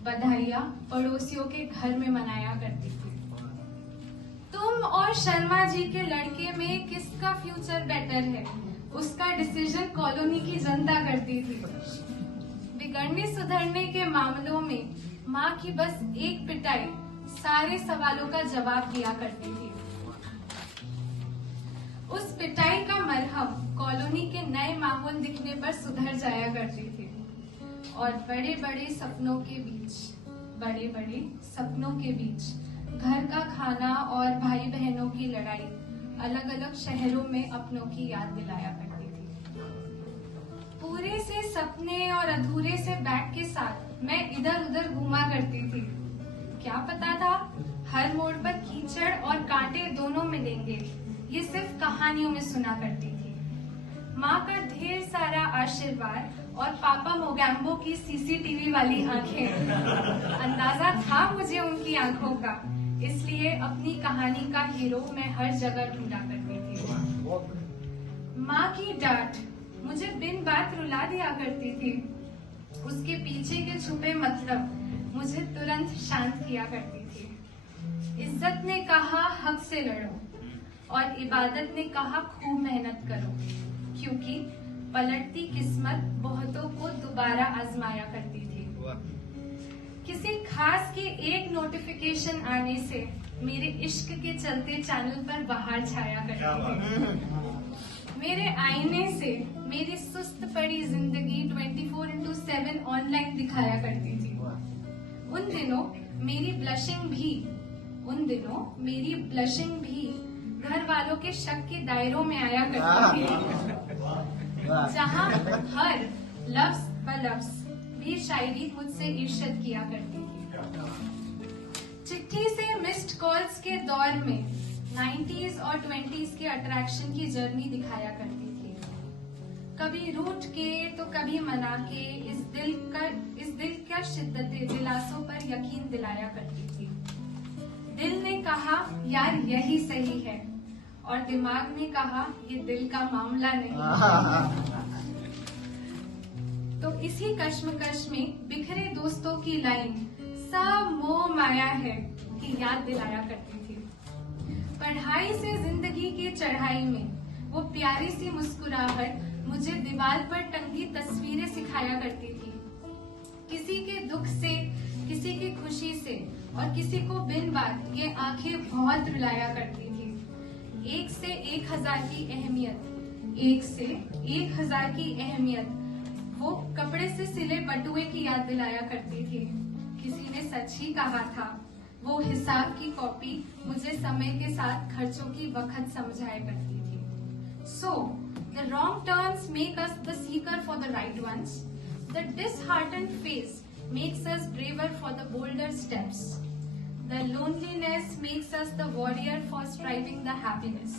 बधाइयां पड़ोसियों के घर में मनाया करती थी। तुम और शर्मा जी के लड़के में किसका फ्यूचर बेटर है, उसका डिसीजन कॉलोनी की जनता करती थी। बिगड़ने सुधरने के मामलों में माँ की बस एक पिटाई सारे सवालों का जवाब दिया करती थी। उस पिटाई का मरहम कॉलोनी के नए माहौल दिखने पर सुधर जाया करती थी और बड़े बड़े सपनों के बीच घर का खाना और भाई बहनों की लड़ाई अलग अलग शहरों में अपनों की याद दिलाया करती थी। पूरे से सपने और अधूरे से बैग के साथ मैं इधर उधर घूमा करती थी। क्या पता था हर मोड़ पर कीचड़ और कांटे दोनों मिलेंगे, ये सिर्फ कहानियों में सुना करती थी। माँ का ढेर सारा आशीर्वाद और पापा मोगैम्बो की सीसीटीवी वाली आंखें, अंदाजा था मुझे उनकी आंखों का, इसलिए अपनी कहानी का हीरो मैं हर जगह ढूंढा करती थी। माँ की डांट मुझे बिन बात रुला दिया करती थी। उसके पीछे के छुपे मतलब मुझे तुरंत शांत किया करती थी। इज्जत ने कहा हक से लड़ो और इबादत ने कहा खूब मेहनत करो, क्योंकि पलटती किस्मत बहुतों को दोबारा आजमाया करती थी। किसी खास की एक नोटिफिकेशन आने से मेरे इश्क के चलते चैनल पर बाहर छाया करती थी। मेरे आईने से मेरी सुस्त पड़ी जिंदगी 24/7 ऑनलाइन दिखाया करती थी। उन दिनों मेरी ब्लशिंग भी घर वालों के शक के दायरों में आया करती थी, जहां हर लफ्ज बलफ्ज भी शायरी मुझसे इर्शद किया करती थी। चिट्ठी से मिस्ड कॉल्स के दौर में 90s और 20s के अट्रैक्शन की जर्नी दिखाया करती थी। कभी रूठ के तो कभी मना के इस दिल का शिद्दते दिलासों पर यकीन दिलाया करती थी। दिल ने कहा यार यही सही है और दिमाग ने कहा ये दिल का मामला नहीं। तो इसी कश्मकश में बिखरे दोस्तों की लाइन सब मोह माया है की याद दिलाया करती थी। पढ़ाई से जिंदगी की चढ़ाई में वो प्यारी सी मुस्कुराहट मुझे दीवार पर टंगी तस्वीरें सिखाया करती थी। किसी के दुख से, किसी की खुशी से और किसी को बिन बात ये आंखें बहुत रुलाया करती थी। 1 से 1000 की अहमियत, 1 से 1000 की अहमियत वो कपड़े से सिले बटुए की याद दिलाया करती थी। किसी ने सच ही कहा था, वो हिसाब की कॉपी मुझे समय के साथ खर्चों की वक़्त समझाया करती थी। So, the wrong turns make us the seeker for the right ones. The disheartened face makes us braver for the bolder steps. The loneliness makes us the warrior for striving the happiness.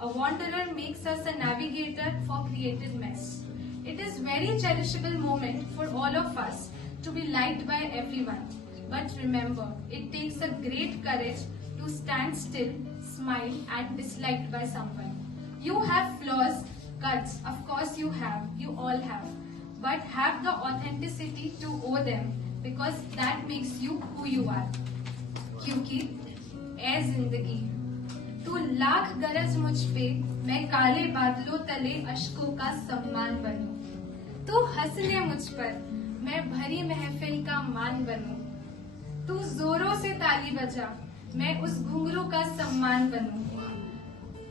A wanderer makes us a navigator for creative mess. It is very cherishable moment for all of us to be liked by everyone. But remember, it takes a great courage to stand still, smile and disliked by someone. You have flaws, cuts, of course you have, you all have. But have the authenticity to owe them because that makes you who you are. क्योंकि ऐ जिंदगी तू लाख गरज मुझ पे, मैं काले बादलों तले अश्कों का सम्मान बनूं। तू हंस ले मुझ पर, मैं भरी महफिल का मान बनूं। तू जोरों से ताली बजा, मैं उस घुंघरू का सम्मान बनूं।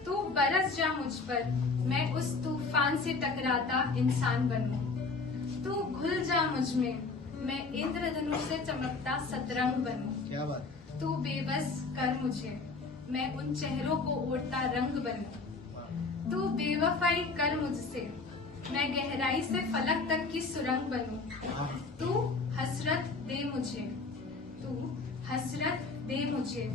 तू बरस जा मुझ पर, मैं उस तूफान से टकराता इंसान बनूं। तू घुल जा मुझ में, मैं इंद्रधनुष से चमकता सतरंग बनूं। क्या बात। तू बेबस कर मुझे, मैं उन चेहरों को ओढ़ता रंग बनूं। तू बेवफाई कर मुझसे, मैं गहराई से फलक तक की सुरंग बनूं। तू हसरत दे मुझे, तू हसरत दे मुझे,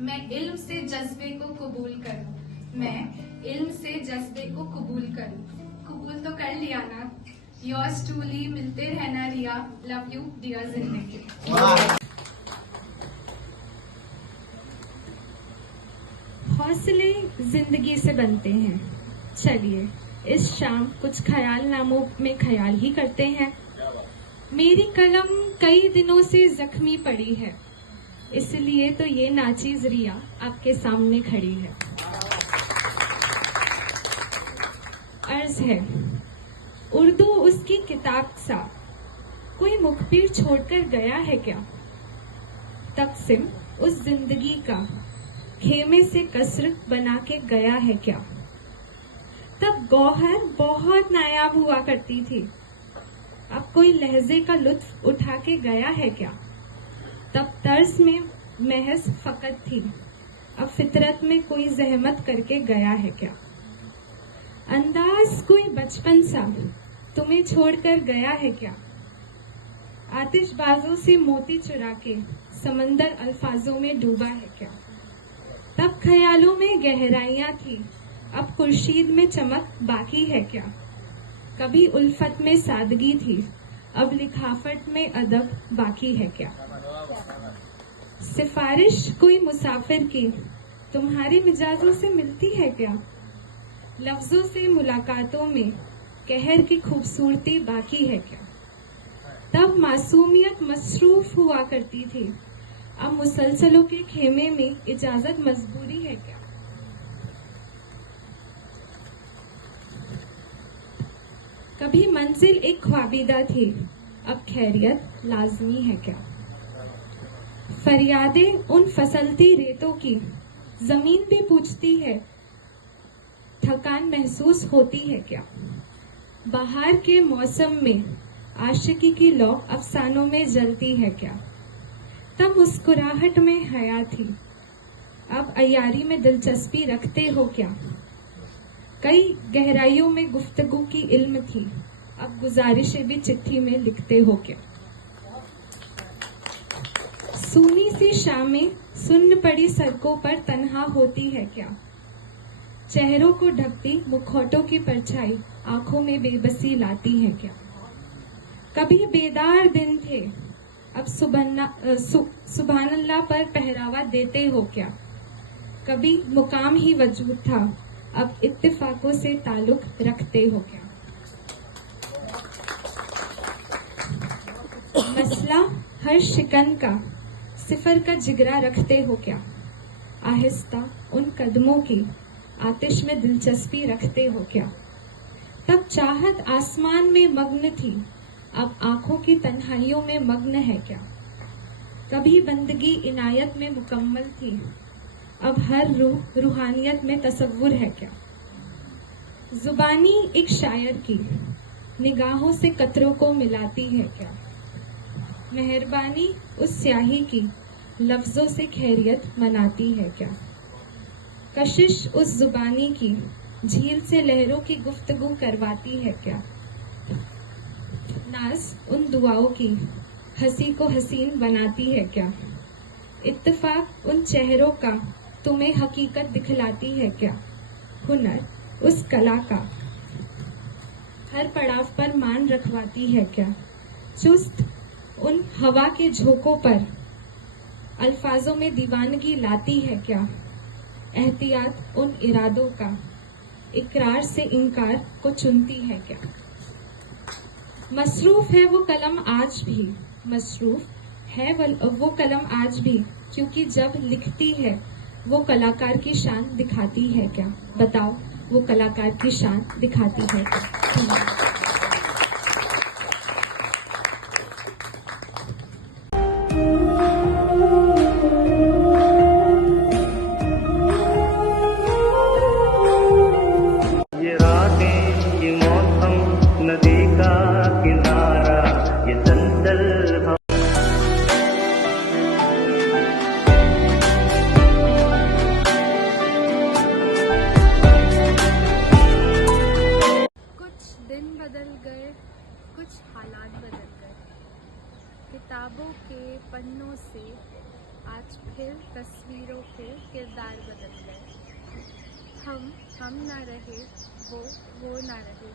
मैं इल्म से जज्बे को कबूल करूं। मैं इल्म से जज्बे को कबूल करूं। कबूल तो कर लिया ना। योर्स ट्रूली, मिलते रहना रिया। लव यू डियर जिंदगी। हौसले जिंदगी से बनते हैं। चलिए इस शाम कुछ ख्याल नामों में ख्याल ही करते हैं। मेरी कलम कई दिनों से जख्मी पड़ी है, इसलिए तो ये नाचीज रिया आपके सामने खड़ी है। अर्ज है, उर्दू उसकी किताब सा, कोई मुखबिर छोड़कर गया है क्या? तकसीम उस जिंदगी का, खेमे से कसर बना के गया है क्या? तब गौहर बहुत नायाब हुआ करती थी, अब कोई लहजे का लुत्फ उठा के गया है क्या? तब तर्स में महज फकत थी, अब फितरत में कोई जहमत करके गया है क्या? अंदाज कोई बचपन सा तुम्हें छोड़कर गया है क्या? आतिशबाजों से मोती चुरा के समंदर अल्फाजों में डूबा है क्या? तब ख्यालों में गहराइयां थी, अब खुर्शीद में चमक बाकी है क्या? कभी उल्फत में सादगी थी, अब लिखाफट में अदब बाकी है क्या? सिफारिश कोई मुसाफिर की तुम्हारे मिजाजों से मिलती है क्या? लफ्जों से मुलाकातों में कहर की खूबसूरती बाकी है क्या? तब मासूमियत मसरूफ हुआ करती थी, अब मुसलसलों के खेमे में इजाजत मजबूरी है क्या? कभी मंजिल एक ख्वाबीदा थी, अब खैरियत लाजमी है क्या? फरियादें उन फसलती रेतों की जमीन पे पूछती है, थकान महसूस होती है क्या? बाहर के मौसम में आशिकी की लौ अफसानों में जलती है क्या? तब मुस्कुराहट में हया थी, अब अयारी में दिलचस्पी रखते हो क्या? कई गहराइयों में गुफ्तगू की इल्म थी, अब गुजारिशें भी चिट्ठी में लिखते हो क्या? सूनी सी शामें सुन्न पड़ी सड़कों पर तन्हा होती है क्या? चेहरों को ढकती मुखौटों की परछाई आंखों में बेबसी लाती है क्या? कभी बेदार दिन थे, अब सुबहानल्लाह पर पहरावा देते हो क्या? कभी मुकाम ही वजूद था, अब इत्तेफाकों से ताल्लुक रखते हो क्या? हर शिकन का सिफर का जिगरा रखते हो क्या? आहिस्ता उन कदमों की आतिश में दिलचस्पी रखते हो क्या? तब चाहत आसमान में मग्न थी, अब आंखों की तन्हाइयों में मग्न है क्या? कभी बंदगी इनायत में मुकम्मल थी, अब हर रूह रूहानियत में तसव्वुर है क्या? जुबानी एक शायर की निगाहों से कतरों को मिलाती है क्या? मेहरबानी उस स्याही की लफ्जों से खैरियत मनाती है क्या? कशिश उस जुबानी की झील से लहरों की गुफ्तगू करवाती है क्या? नाज उन दुआओं की हंसी को हसीन बनाती है क्या? इत्तेफाक उन चेहरों का तुम्हें हकीकत दिखलाती है क्या? हुनर उस कला का हर पड़ाव पर मान रखवाती है क्या? चुस्त उन हवा के झोंकों पर अल्फाजों में दीवानगी लाती है क्या? एहतियात उन इरादों का इकरार से इनकार को चुनती है क्या? मसरूफ है वो कलम आज भी, मसरूफ है वो कलम आज भी, क्योंकि जब लिखती है वो कलाकार की शान दिखाती है क्या? बताओ वो कलाकार की शान दिखाती है क्या? ये रातें, ये मौसम, नदी का किनारा, ये चंचल हवा। कुछ दिन बदल गए, कुछ हालात बदल गए। किताबों के पन्नों से आज फिर तस्वीरों के किरदार बदल गए। हम ना रहे, वो ना रहे।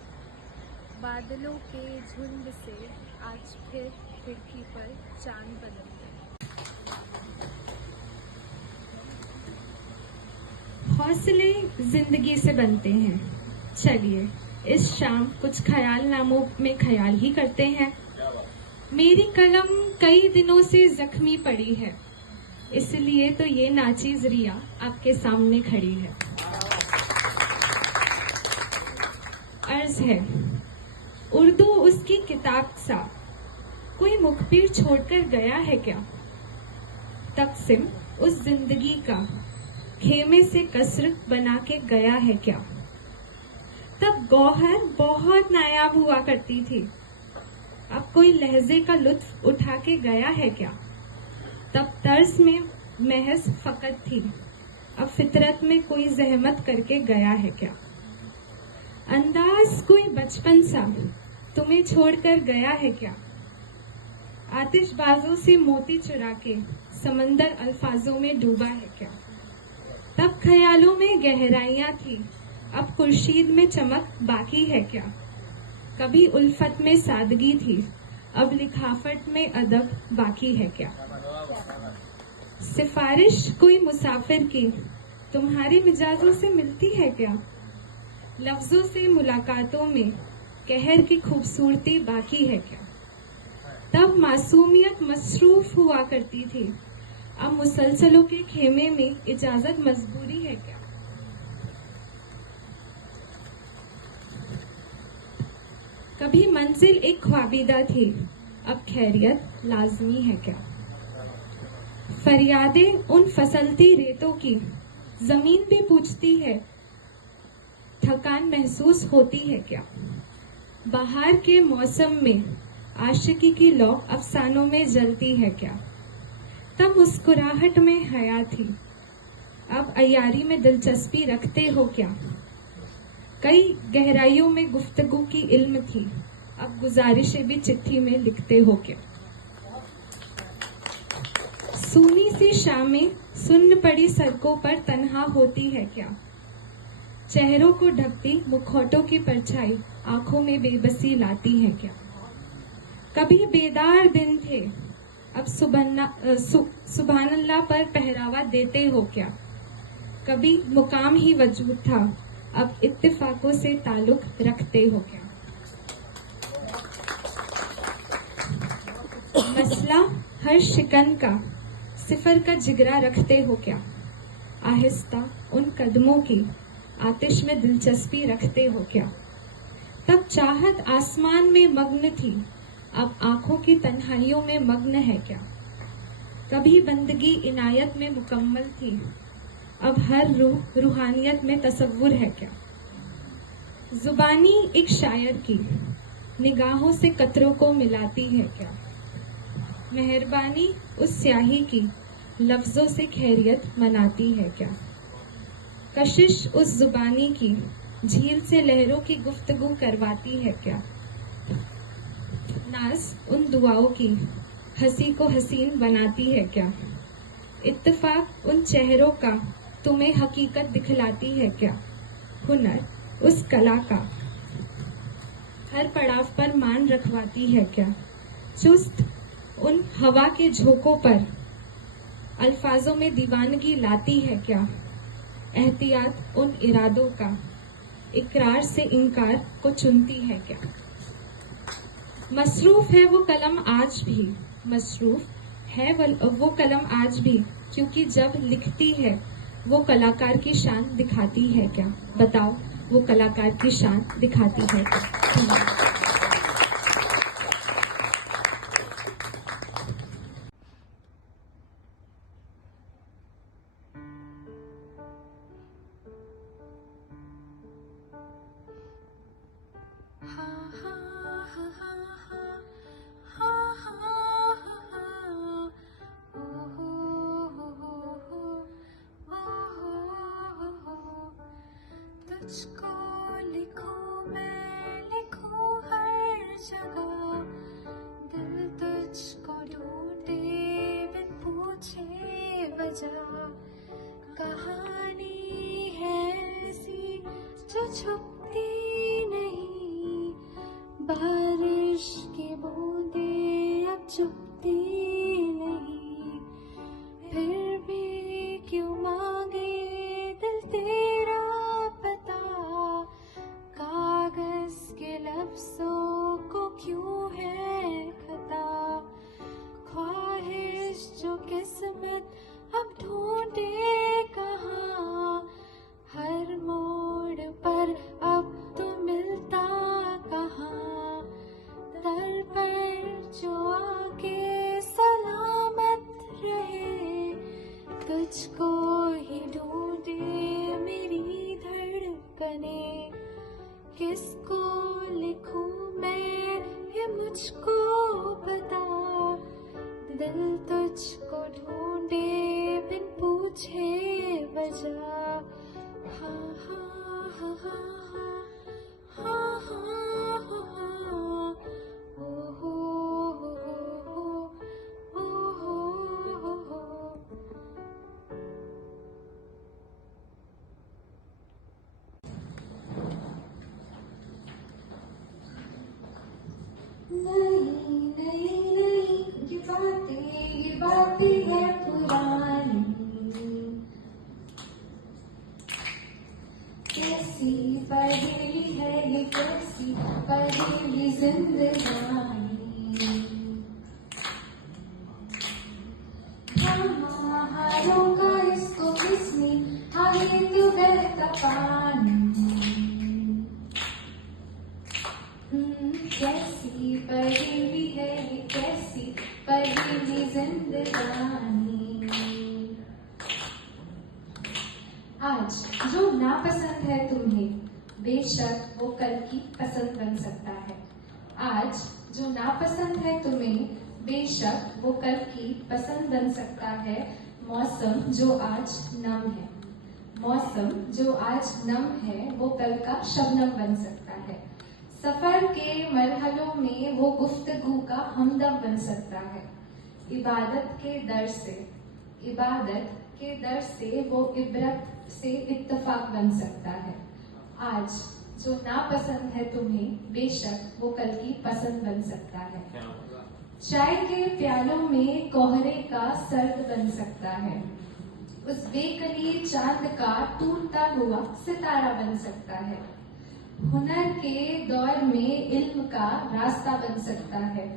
बादलों के झुंड से आज फिर खिड़की पर चांद बदल गए। हौसले जिंदगी से बनते हैं। चलिए इस शाम कुछ ख्याल नामों में ख्याल ही करते हैं। मेरी कलम कई दिनों से जख्मी पड़ी है, इसलिए तो ये नाचीज रिया आपके सामने खड़ी है। अर्ज है, उर्दू उसकी किताब सा, कोई मुखबिर छोड़कर गया है क्या? तकसिम उस जिंदगी का खेमे से कसर बना के गया है क्या? तब गौहर बहुत नायाब हुआ करती थी, अब कोई लहजे का लुत्फ उठा के गया है क्या? तब तर्स में महज फकत थी, अब फितरत में कोई जहमत करके गया है क्या? अंदाज कोई बचपन सा तुम्हें छोड़कर गया है क्या? आतिशबाजों से मोती चुरा के समंदर अल्फाजों में डूबा है क्या? तब ख्यालों में गहराइयां थी, अब खुर्शीद में चमक बाकी है क्या? कभी उल्फत में सादगी थी, अब लिखाफट में अदब बाकी है क्या? सिफारिश कोई मुसाफिर की तुम्हारे मिजाजों से मिलती है क्या? लफ्जों से मुलाकातों में कहर की खूबसूरती बाकी है क्या? तब मासूमियत मसरूफ हुआ करती थी, अब मुसलसलों के खेमे में इजाजत मजबूरी है क्या? कभी मंजिल एक ख्वाबीदा थी, अब खैरियत लाजमी है क्या? फरियादें उन फसलती रेतों की जमीन पे पूछती है, थकान महसूस होती है क्या? बाहर के मौसम में आशिकी की लौ अफसानों में जलती है क्या? तब मुस्कुराहट में हया थी, अब अयारी में दिलचस्पी रखते हो क्या? कई गहराइयों में गुफ्तगू की इल्म थी, अब गुजारिशें भी चिट्ठी में लिखते हो क्या? सूनी सी शामें सुन्न पड़ी सड़कों पर तन्हा होती है क्या? चेहरों को ढकती मुखौटों की परछाई आंखों में बेबसी लाती है क्या? कभी बेदार दिन थे, अब सुबहान अल्लाह पर पहरावा देते हो क्या? कभी मुकाम ही वजूद था, अब इत्तेफाकों से ताल्लुक रखते हो क्या? मसला हर शिकन का सिफर का जिगरा रखते हो क्या? आहिस्ता उन कदमों की आतिश में दिलचस्पी रखते हो क्या? तब चाहत आसमान में मग्न थी, अब आंखों की तन्हाइयों में मग्न है क्या? कभी बंदगी इनायत में मुकम्मल थी, अब हर रूह रूहानियत में तसव्वुर है क्या? जुबानी एक शायर की निगाहों से कतरों को मिलाती है क्या? मेहरबानी उस स्याही की लफ्जों से खैरियत मनाती है क्या? कशिश उस जुबानी की झील से लहरों की गुफ्तगू करवाती है क्या? नाज उन दुआओं की हंसी को हसीन बनाती है क्या? इत्तेफाक उन चेहरों का तुम्हें हकीकत दिखलाती है क्या? हुनर उस कला का हर पड़ाव पर मान रखवाती है क्या? चुस्त उन हवा के झोंकों पर अल्फाजों में दीवानगी लाती है क्या? एहतियात उन इरादों का इकरार से इनकार को चुनती है क्या? मसरूफ है वो कलम आज भी, मसरूफ है वो कलम आज भी, क्योंकि जब लिखती है वो कलाकार की शान दिखाती है क्या? बताओ वो कलाकार की शान दिखाती है क्या? तुझको लिखूं मैं, लिखूं हर जगह, दिल तुझको ढूंढे बिन पूछे वजह। कहानी है ऐसी जो छुपती नहीं, बारिश की बूंदे अब चुपती नहीं, फिर भी क्यों मांगे दिल तेरा पता, कागज के लफ्जों को क्यों है खता। ख्वाहिश जो किस्मत अब ढूंढे कहाँ, हर मोड़ पर अब तो मिलता कहाँ। दर पर जो आके सलामत रहे, तुझको ही ढूंढे मेरी धड़कने। किसको लिखूं मैं ये मुझको बता, दिल तुझको ढूंढे बिन पूछे वजह। हाँ हाँ हाँ हाँ हाँ हाँ हाँ हाँ, ओ हो हो हो हो हो। नहीं नहीं नहीं, ये बातें है पुरानी, कैसी पहेली है ये, कैसी पहेली जिंदगानी। हारों का इसको किसने आगे क्यों बहता पानी। कैसी पहेली है ये, कैसी पहेली जिंदगानी। आज जो नापसंद है तुम्हें, बेशक वो कल की पसंद बन सकता है। आज जो नापसंद है तुम्हें, बेशक वो कल की पसंद बन सकता है। मौसम जो आज नम है, मौसम जो आज नम है, वो कल का शबनम बन सकता है। सफर के मरहलों में वो गुफ्तगू का हमदम बन सकता है। इबादत के दर से, इबादत के दर से वो इबरत से इत्तफाक बन सकता है। आज जो नापसंद है तुम्हें, बेशक वो कल की पसंद बन सकता है। चाय के प्यालों में कोहरे का सर्द बन सकता है। उस बेकली चांद का टूटता हुआ सितारा बन सकता है। हुनर के दौर में इल्म का रास्ता बन सकता है।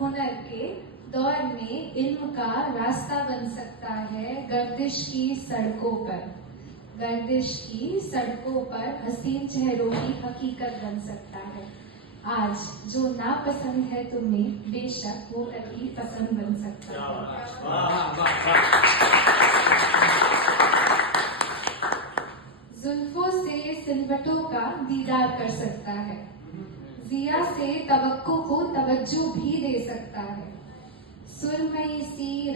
हुनर के दौर में इल्म का रास्ता बन सकता है गर्दिश की सड़कों पर। गर्दिश की सड़कों पर हसीन चेहरों की हकीकत बन सकता है। आज जो नापसंद है तुम्हें बेशक वो कभी पसंद बन सकता है। जुल्फों से सिलवटों का दीदार कर सकता है। जिया से तवक्को को तवज्जो भी दे सकता है। सुरमई सी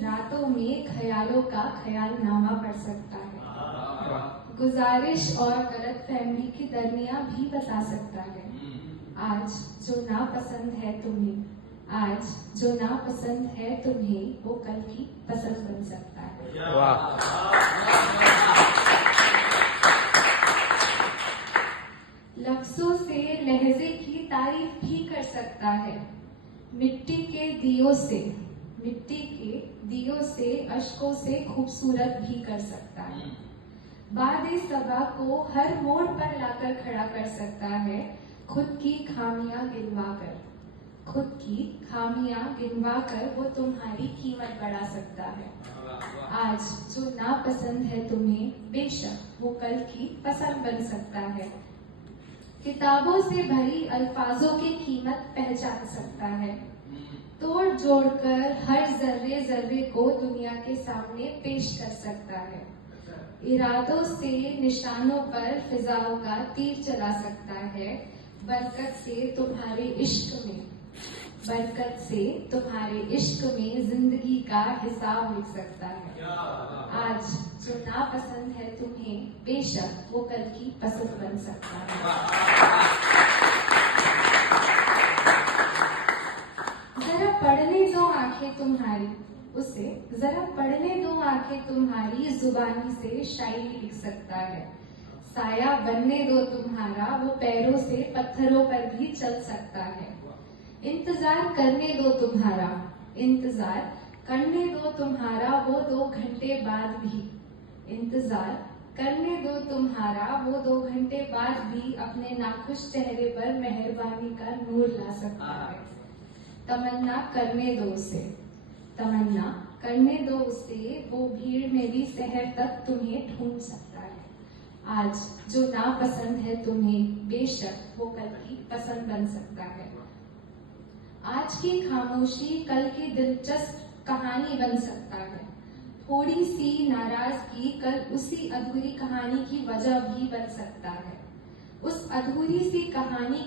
रातों में ख्यालों का ख्यालनामा पढ़ सकता है। गुजारिश और गलतफहमी की दरमियां भी बता सकता है। आज जो नापसंद है तुम्हें वो कल की पसंद बन सकता है। लफ्जों से लहजे की तारीफ भी कर सकता है। मिट्टी के दियों से अश्कों से खूबसूरत भी कर सकता है। बादे सबा को हर मोड़ पर लाकर खड़ा कर सकता है। खुद की खामियां गिनवा कर वो तुम्हारी कीमत बढ़ा सकता है। आज जो नापसंद है तुम्हें बेशक वो कल की पसंद बन सकता है। किताबों से भरी अल्फाजों की कीमत पहचान सकता है। तोड़ जोड़ कर हर जर्रे को दुनिया के सामने पेश कर सकता है। इरादों से निशानों पर फिजाओं का तीर चला सकता है। बरकत से तुम्हारे इश्क में जिंदगी का हिसाब लिख सकता है। आज जो नापसंद है तुम्हें बेशक वो कल की पसंद बन सकता है। जरा पढ़ने दो आंखें तुम्हारी जुबानी से शायरी लिख सकता है। साया बनने दो तुम्हारा वो पैरों से पत्थरों पर भी चल सकता है। इंतजार करने दो तुम्हारा वो 2 घंटे बाद भी। इंतजार करने दो तुम्हारा वो 2 घंटे बाद भी अपने नाखुश चेहरे पर मेहरबानी का नूर ला सकता है। तमन्ना करने दो उसे वो भीड़ में भी शहर तक तुम्हें ढूंढ सकता है। आज जो नापसंद है तुम्हें बेशक वो कल की पसंद बन सकता है। आज की खामोशी कल की दिलचस्प कहानी बन सकता है। थोड़ी सी नाराजगी कल उसी अधूरी कहानी की वजह भी बन सकता है। उस अधूरी सी कहानी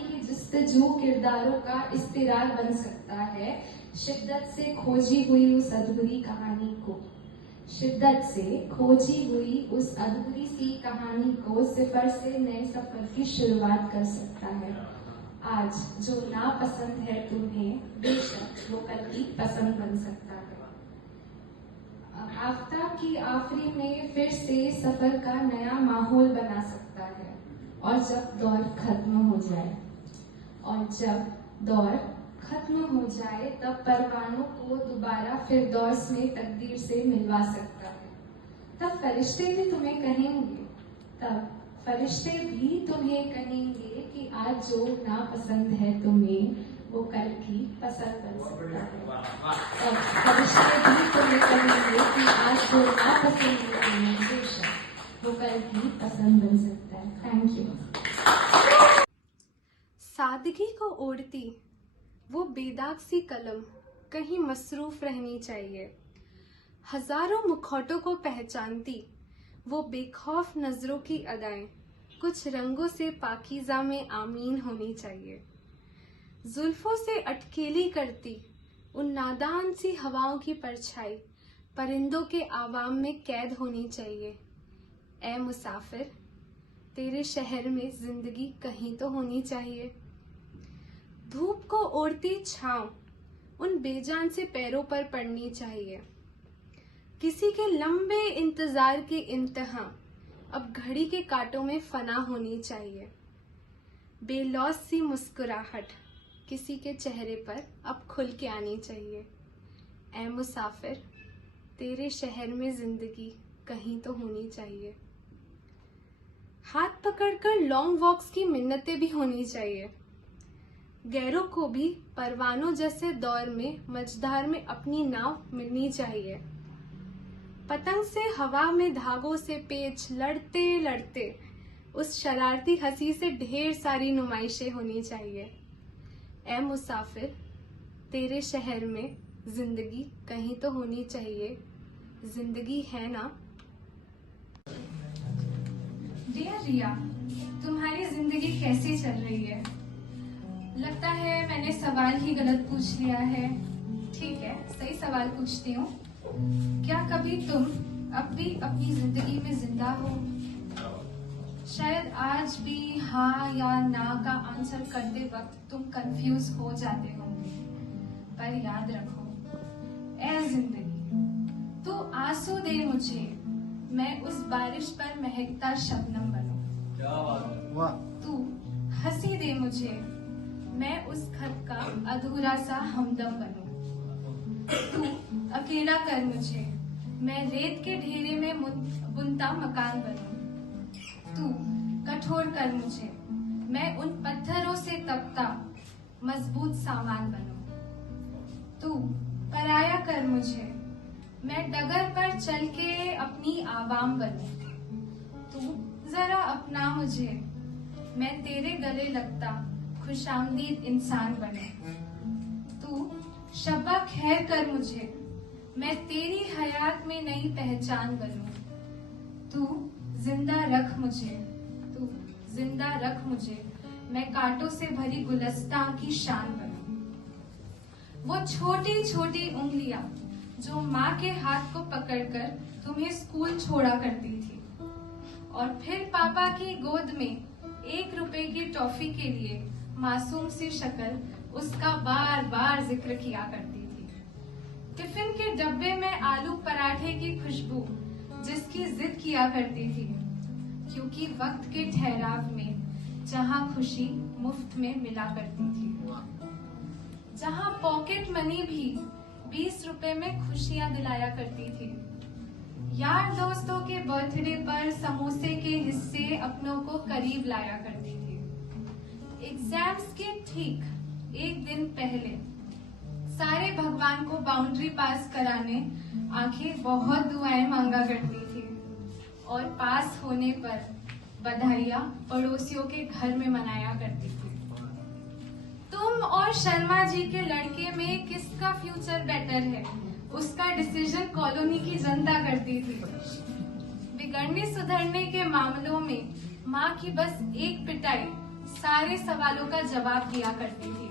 की जुस्तजू किरदारों का इस्तिरार बन सकता है। शिद्दत से खोजी हुई उस अधूरी सी कहानी को सिफर से नए सफर की शुरुआत कर सकता है। आज जो नापसंद है तुम्हें बेशक वो कल की पसंद बन सकता है। आफताब की आफरी में फिर से सफर का नया माहौल बना सकता है। और जब दौर खत्म हो जाए तब परवानों को दोबारा फिरदौस में तकदीर से मिलवा सकता है। तब फरिश्ते भी तुम्हें कहेंगे कि आज जो नापसंद है तुम्हें वो कल की पसंद बन सकता है। तब फरिश्ते भी तुम्हें कहेंगे कि आज जो नापसंद है तुम्हें बेशक वो कल की पसंद बन सकता है। Thank you. सादगी को ओढ़ती वो बेदाग सी कलम कहीं मसरूफ रहनी चाहिए। हजारों मुखौटों को पहचानती वो बेखौफ नजरों की अदाएं कुछ रंगों से पाकीज़ा में आमीन होनी चाहिए। जुल्फों से अटकेली करती उन नादान सी हवाओं की परछाई परिंदों के आवाम में कैद होनी चाहिए। ए मुसाफिर, तेरे शहर में जिंदगी कहीं तो होनी चाहिए। धूप को ओढ़ती छांव उन बेजान से पैरों पर पड़नी चाहिए। किसी के लंबे इंतजार की इंतहा अब घड़ी के कांटों में फना होनी चाहिए। बेलौस सी मुस्कुराहट किसी के चेहरे पर अब खुल के आनी चाहिए। ए मुसाफिर, तेरे शहर में जिंदगी कहीं तो होनी चाहिए। हाथ पकड़कर लॉन्ग वॉक्स की मिन्नतें भी होनी चाहिए। गैरों को भी परवानों जैसे दौर में मझधार में अपनी नाव मिलनी चाहिए। पतंग से हवा में धागों से पेच लड़ते लड़ते उस शरारती हंसी से ढेर सारी नुमाइशें होनी चाहिए। ऐ मुसाफिर, तेरे शहर में जिंदगी कहीं तो होनी चाहिए, जिंदगी है ना। डियर रिया, तुम्हारी जिंदगी कैसी चल रही है? लगता है मैंने सवाल ही गलत पूछ लिया है। ठीक है, सही सवाल पूछती हूँ। क्या कभी तुम अब भी अपनी जिंदगी में जिंदा हो? शायद आज भी हाँ या ना का आंसर करते वक्त तुम कंफ्यूज हो जाते होंगे, पर याद रखो, ऐ जिंदगी, तू आंसू दे मुझे, मैं उस बारिश पर महकता शबनम बनूं। क्या बात है। तू हंसी दे मुझे, मैं उस खत का अधूरा सा हमदम बनूं। तू अकेला कर मुझे, मैं रेत के ढेरे में बुनता मकान बनूं। तू कठोर कर मुझे, मैं उन पत्थरों से तपता मजबूत सामान बनूं। तू पराया कर मुझे, मैं डगर पर चल के अपनी आवाम बनूं। तू जरा अपना मुझे, मैं तेरे गले लगता खुशामदीद इंसान बनूं। तू शब्बा खैर कर मुझे, मैं तेरी हयात में नई पहचान बनूं। तू जिंदा रख मुझे, तू जिंदा रख मुझे, मैं कांटों से भरी गुलस्तां की शान बनूं। वो छोटी छोटी उंगलियां जो माँ के हाथ को पकड़कर तुम्हें स्कूल छोड़ा करती थी और फिर पापा की गोद में 1 रुपए की टॉफी के लिए मासूम सी शक्ल उसका बार बार जिक्र किया करती थी। टिफिन के डब्बे में आलू पराठे की खुशबू जिसकी जिद किया करती थी, क्योंकि वक्त के ठहराव में जहाँ खुशी मुफ्त में मिला करती थी, जहाँ पॉकेट मनी भी 20 रुपए में खुशियां दिलाया करती थी। यार दोस्तों के बर्थडे पर समोसे के हिस्से अपनों को करीब लाया करती थी। एग्जाम्स के ठीक 1 दिन पहले सारे भगवान को बाउंड्री पास कराने आंखें बहुत दुआएं मांगा करती थी और पास होने पर बधाइयां पड़ोसियों के घर में मनाया करती थी। तुम और शर्मा जी के लड़के में किसका फ्यूचर बेटर है, उसका डिसीजन कॉलोनी की जनता करती थी। बिगड़ने सुधरने के मामलों में माँ की बस एक पिटाई सारे सवालों का जवाब दिया करती थी।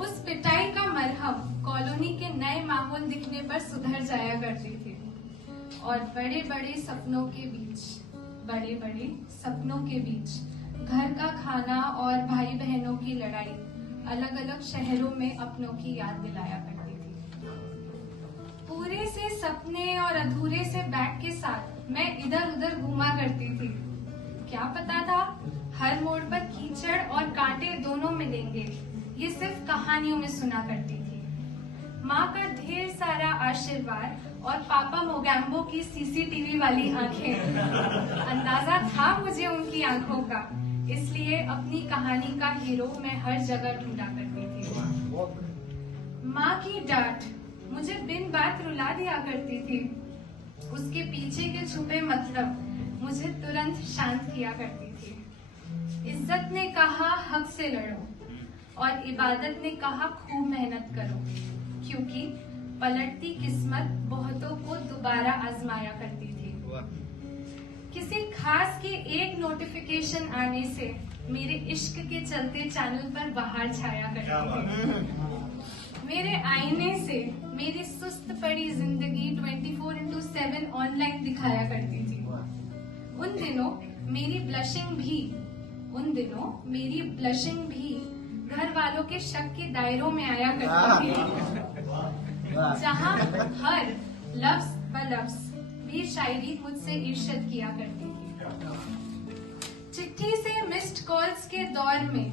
उस पिटाई का मरहम कॉलोनी के नए माहौल दिखने पर सुधर जाया करती थी और बड़े बड़े सपनों के बीच घर का खाना और भाई बहनों की लड़ाई अलग अलग शहरों में अपनों की याद दिलाया करती थी। पूरे से सपने और अधूरे से बैग के साथ मैं इधर उधर घूमा करती थी। क्या पता था हर मोड़ पर कीचड़ और कांटे दोनों मिलेंगे, ये सिर्फ कहानियों में सुना करती थी। माँ का ढेर सारा आशीर्वाद और पापा मोगैम्बो की सीसीटीवी वाली आंखें, अंदाजा था मुझे उनकी आंखों का, इसलिए अपनी कहानी का हीरो मैं हर जगह ढूंढा करती थी। माँ की डांट मुझे बिन बात रुला दिया करती थी। उसके पीछे के छुपे मतलब मुझे तुरंत शांत किया करती थी। इज्जत ने कहा हक से लड़ो और इबादत ने कहा खूब मेहनत करो, क्योंकि पलटती किस्मत बहुतों को दोबारा आजमाया करती थी। किसी खास के एक नोटिफिकेशन आने से मेरे इश्क के चलते चैनल पर बाहर छाया करती थी। मेरे आईने से मेरी सुस्त पड़ी जिंदगी 24/7 ऑनलाइन दिखाया करती थी। उन दिनों मेरी ब्लशिंग भी घर वालों के शक के दायरों में आया करती थी, जहाँ हर लफ्ज बलफ्ज भी शायरी मुझसे इर्शद किया करती थी। चिट्ठी से मिस्ड कॉल्स के दौर में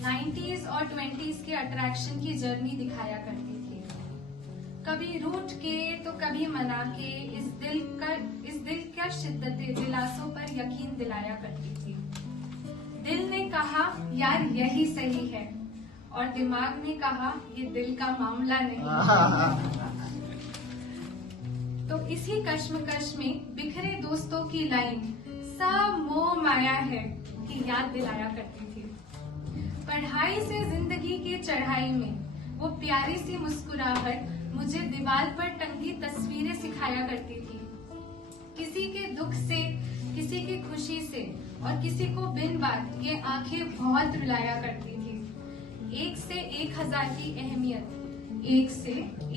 90s और 20s के अट्रैक्शन की जर्नी दिखाया करती थी। कभी रूठ के तो कभी मना के इस दिल का शिद्दते दिलासों पर यकीन दिलाया करती थी। दिल ने कहा यार यही सही है, और दिमाग ने कहा ये दिल का मामला नहीं। तो इसी कश्मकश में बिखरे दोस्तों की लाइन सब मोह माया है की याद दिलाया करती थी। पढ़ाई से जिंदगी की चढ़ाई में वो प्यारी सी मुस्कुराहट मुझे दीवार पर टंगी तस्वीरें सिखाया करती थी। किसी के दुख से, किसी की खुशी से और किसी को बिन बात ये आंखें बहुत रुलाया करती थी। 1 से 1000 की अहमियत, 1 से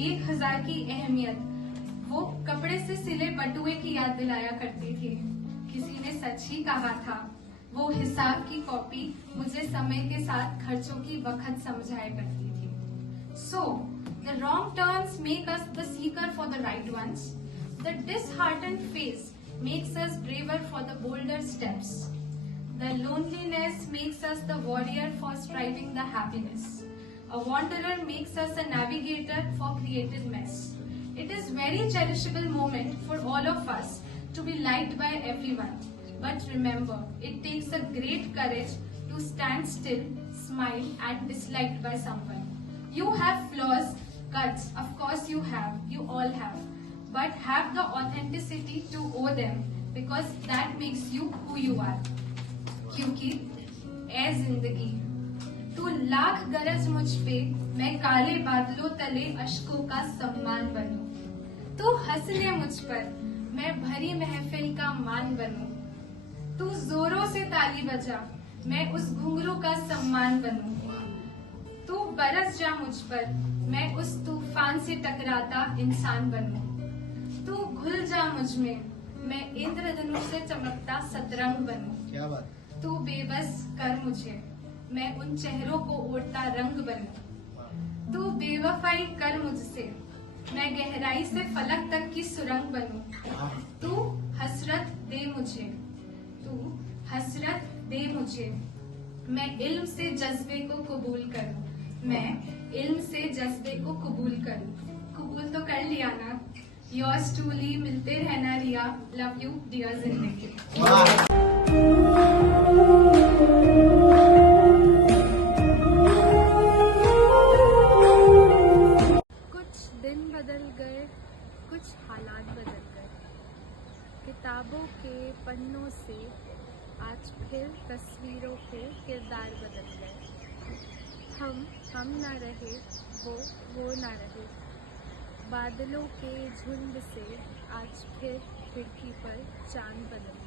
1000 की अहमियत वो कपड़े से सिले बटुए की याद दिलाया करती थी। किसी ने सच ही कहा था, वो हिसाब की कॉपी मुझे समय के साथ खर्चों की वक़्त समझाया करती थी। So, the wrong turns make us the seeker for the right ones. The disheartened phase makes us braver for the bolder steps. The loneliness makes us the warrior for striving the happiness. A wanderer makes us a navigator for creative mess. It is very cherishable moment for all of us to be liked by everyone. But remember, it takes a great courage to stand still, smile and disliked by someone. You have flaws, guts, of course you have, you all have. But have the authenticity to owe them because that makes you who you are. क्योंकि ऐ जिंदगी तू लाख गरज मुझ पे, मैं काले बादलों तले अश्कों का सम्मान बनूं। तू हंस ले मुझ पर, मैं भरी महफिल का मान बनूं। तू जोरों से ताली बजा, मैं उस घुंघरू का सम्मान बनूं। तू बरस जा मुझ पर, मैं उस तूफान से टकराता इंसान बनूं। तू घुल जा मुझ में, मैं इंद्रधनुष से चमकता सतरंग बनूं। क्या बात। तू बेबस कर मुझे, मैं उन चेहरों को ओढ़ता रंग बनूं। तू बेवफाई कर मुझसे, मैं गहराई से फलक तक की सुरंग बनूं। तू हसरत दे मुझे, तू हसरत दे मुझे, मैं इल्म से जज्बे को कबूल करूं। मैं इल्म से जज्बे को कबूल करूं। कबूल तो कर लिया ना। योर्स ट्रूली, मिलते रहना रिया। लव यू डियर जिंदगी। कुछ दिन बदल गए, कुछ हालात बदल गए। किताबों के पन्नों से आज फिर तस्वीरों के किरदार बदल गए। हम ना रहे, वो ना रहे। बादलों के झुंड से आज फिर खिड़की पर चांद बदल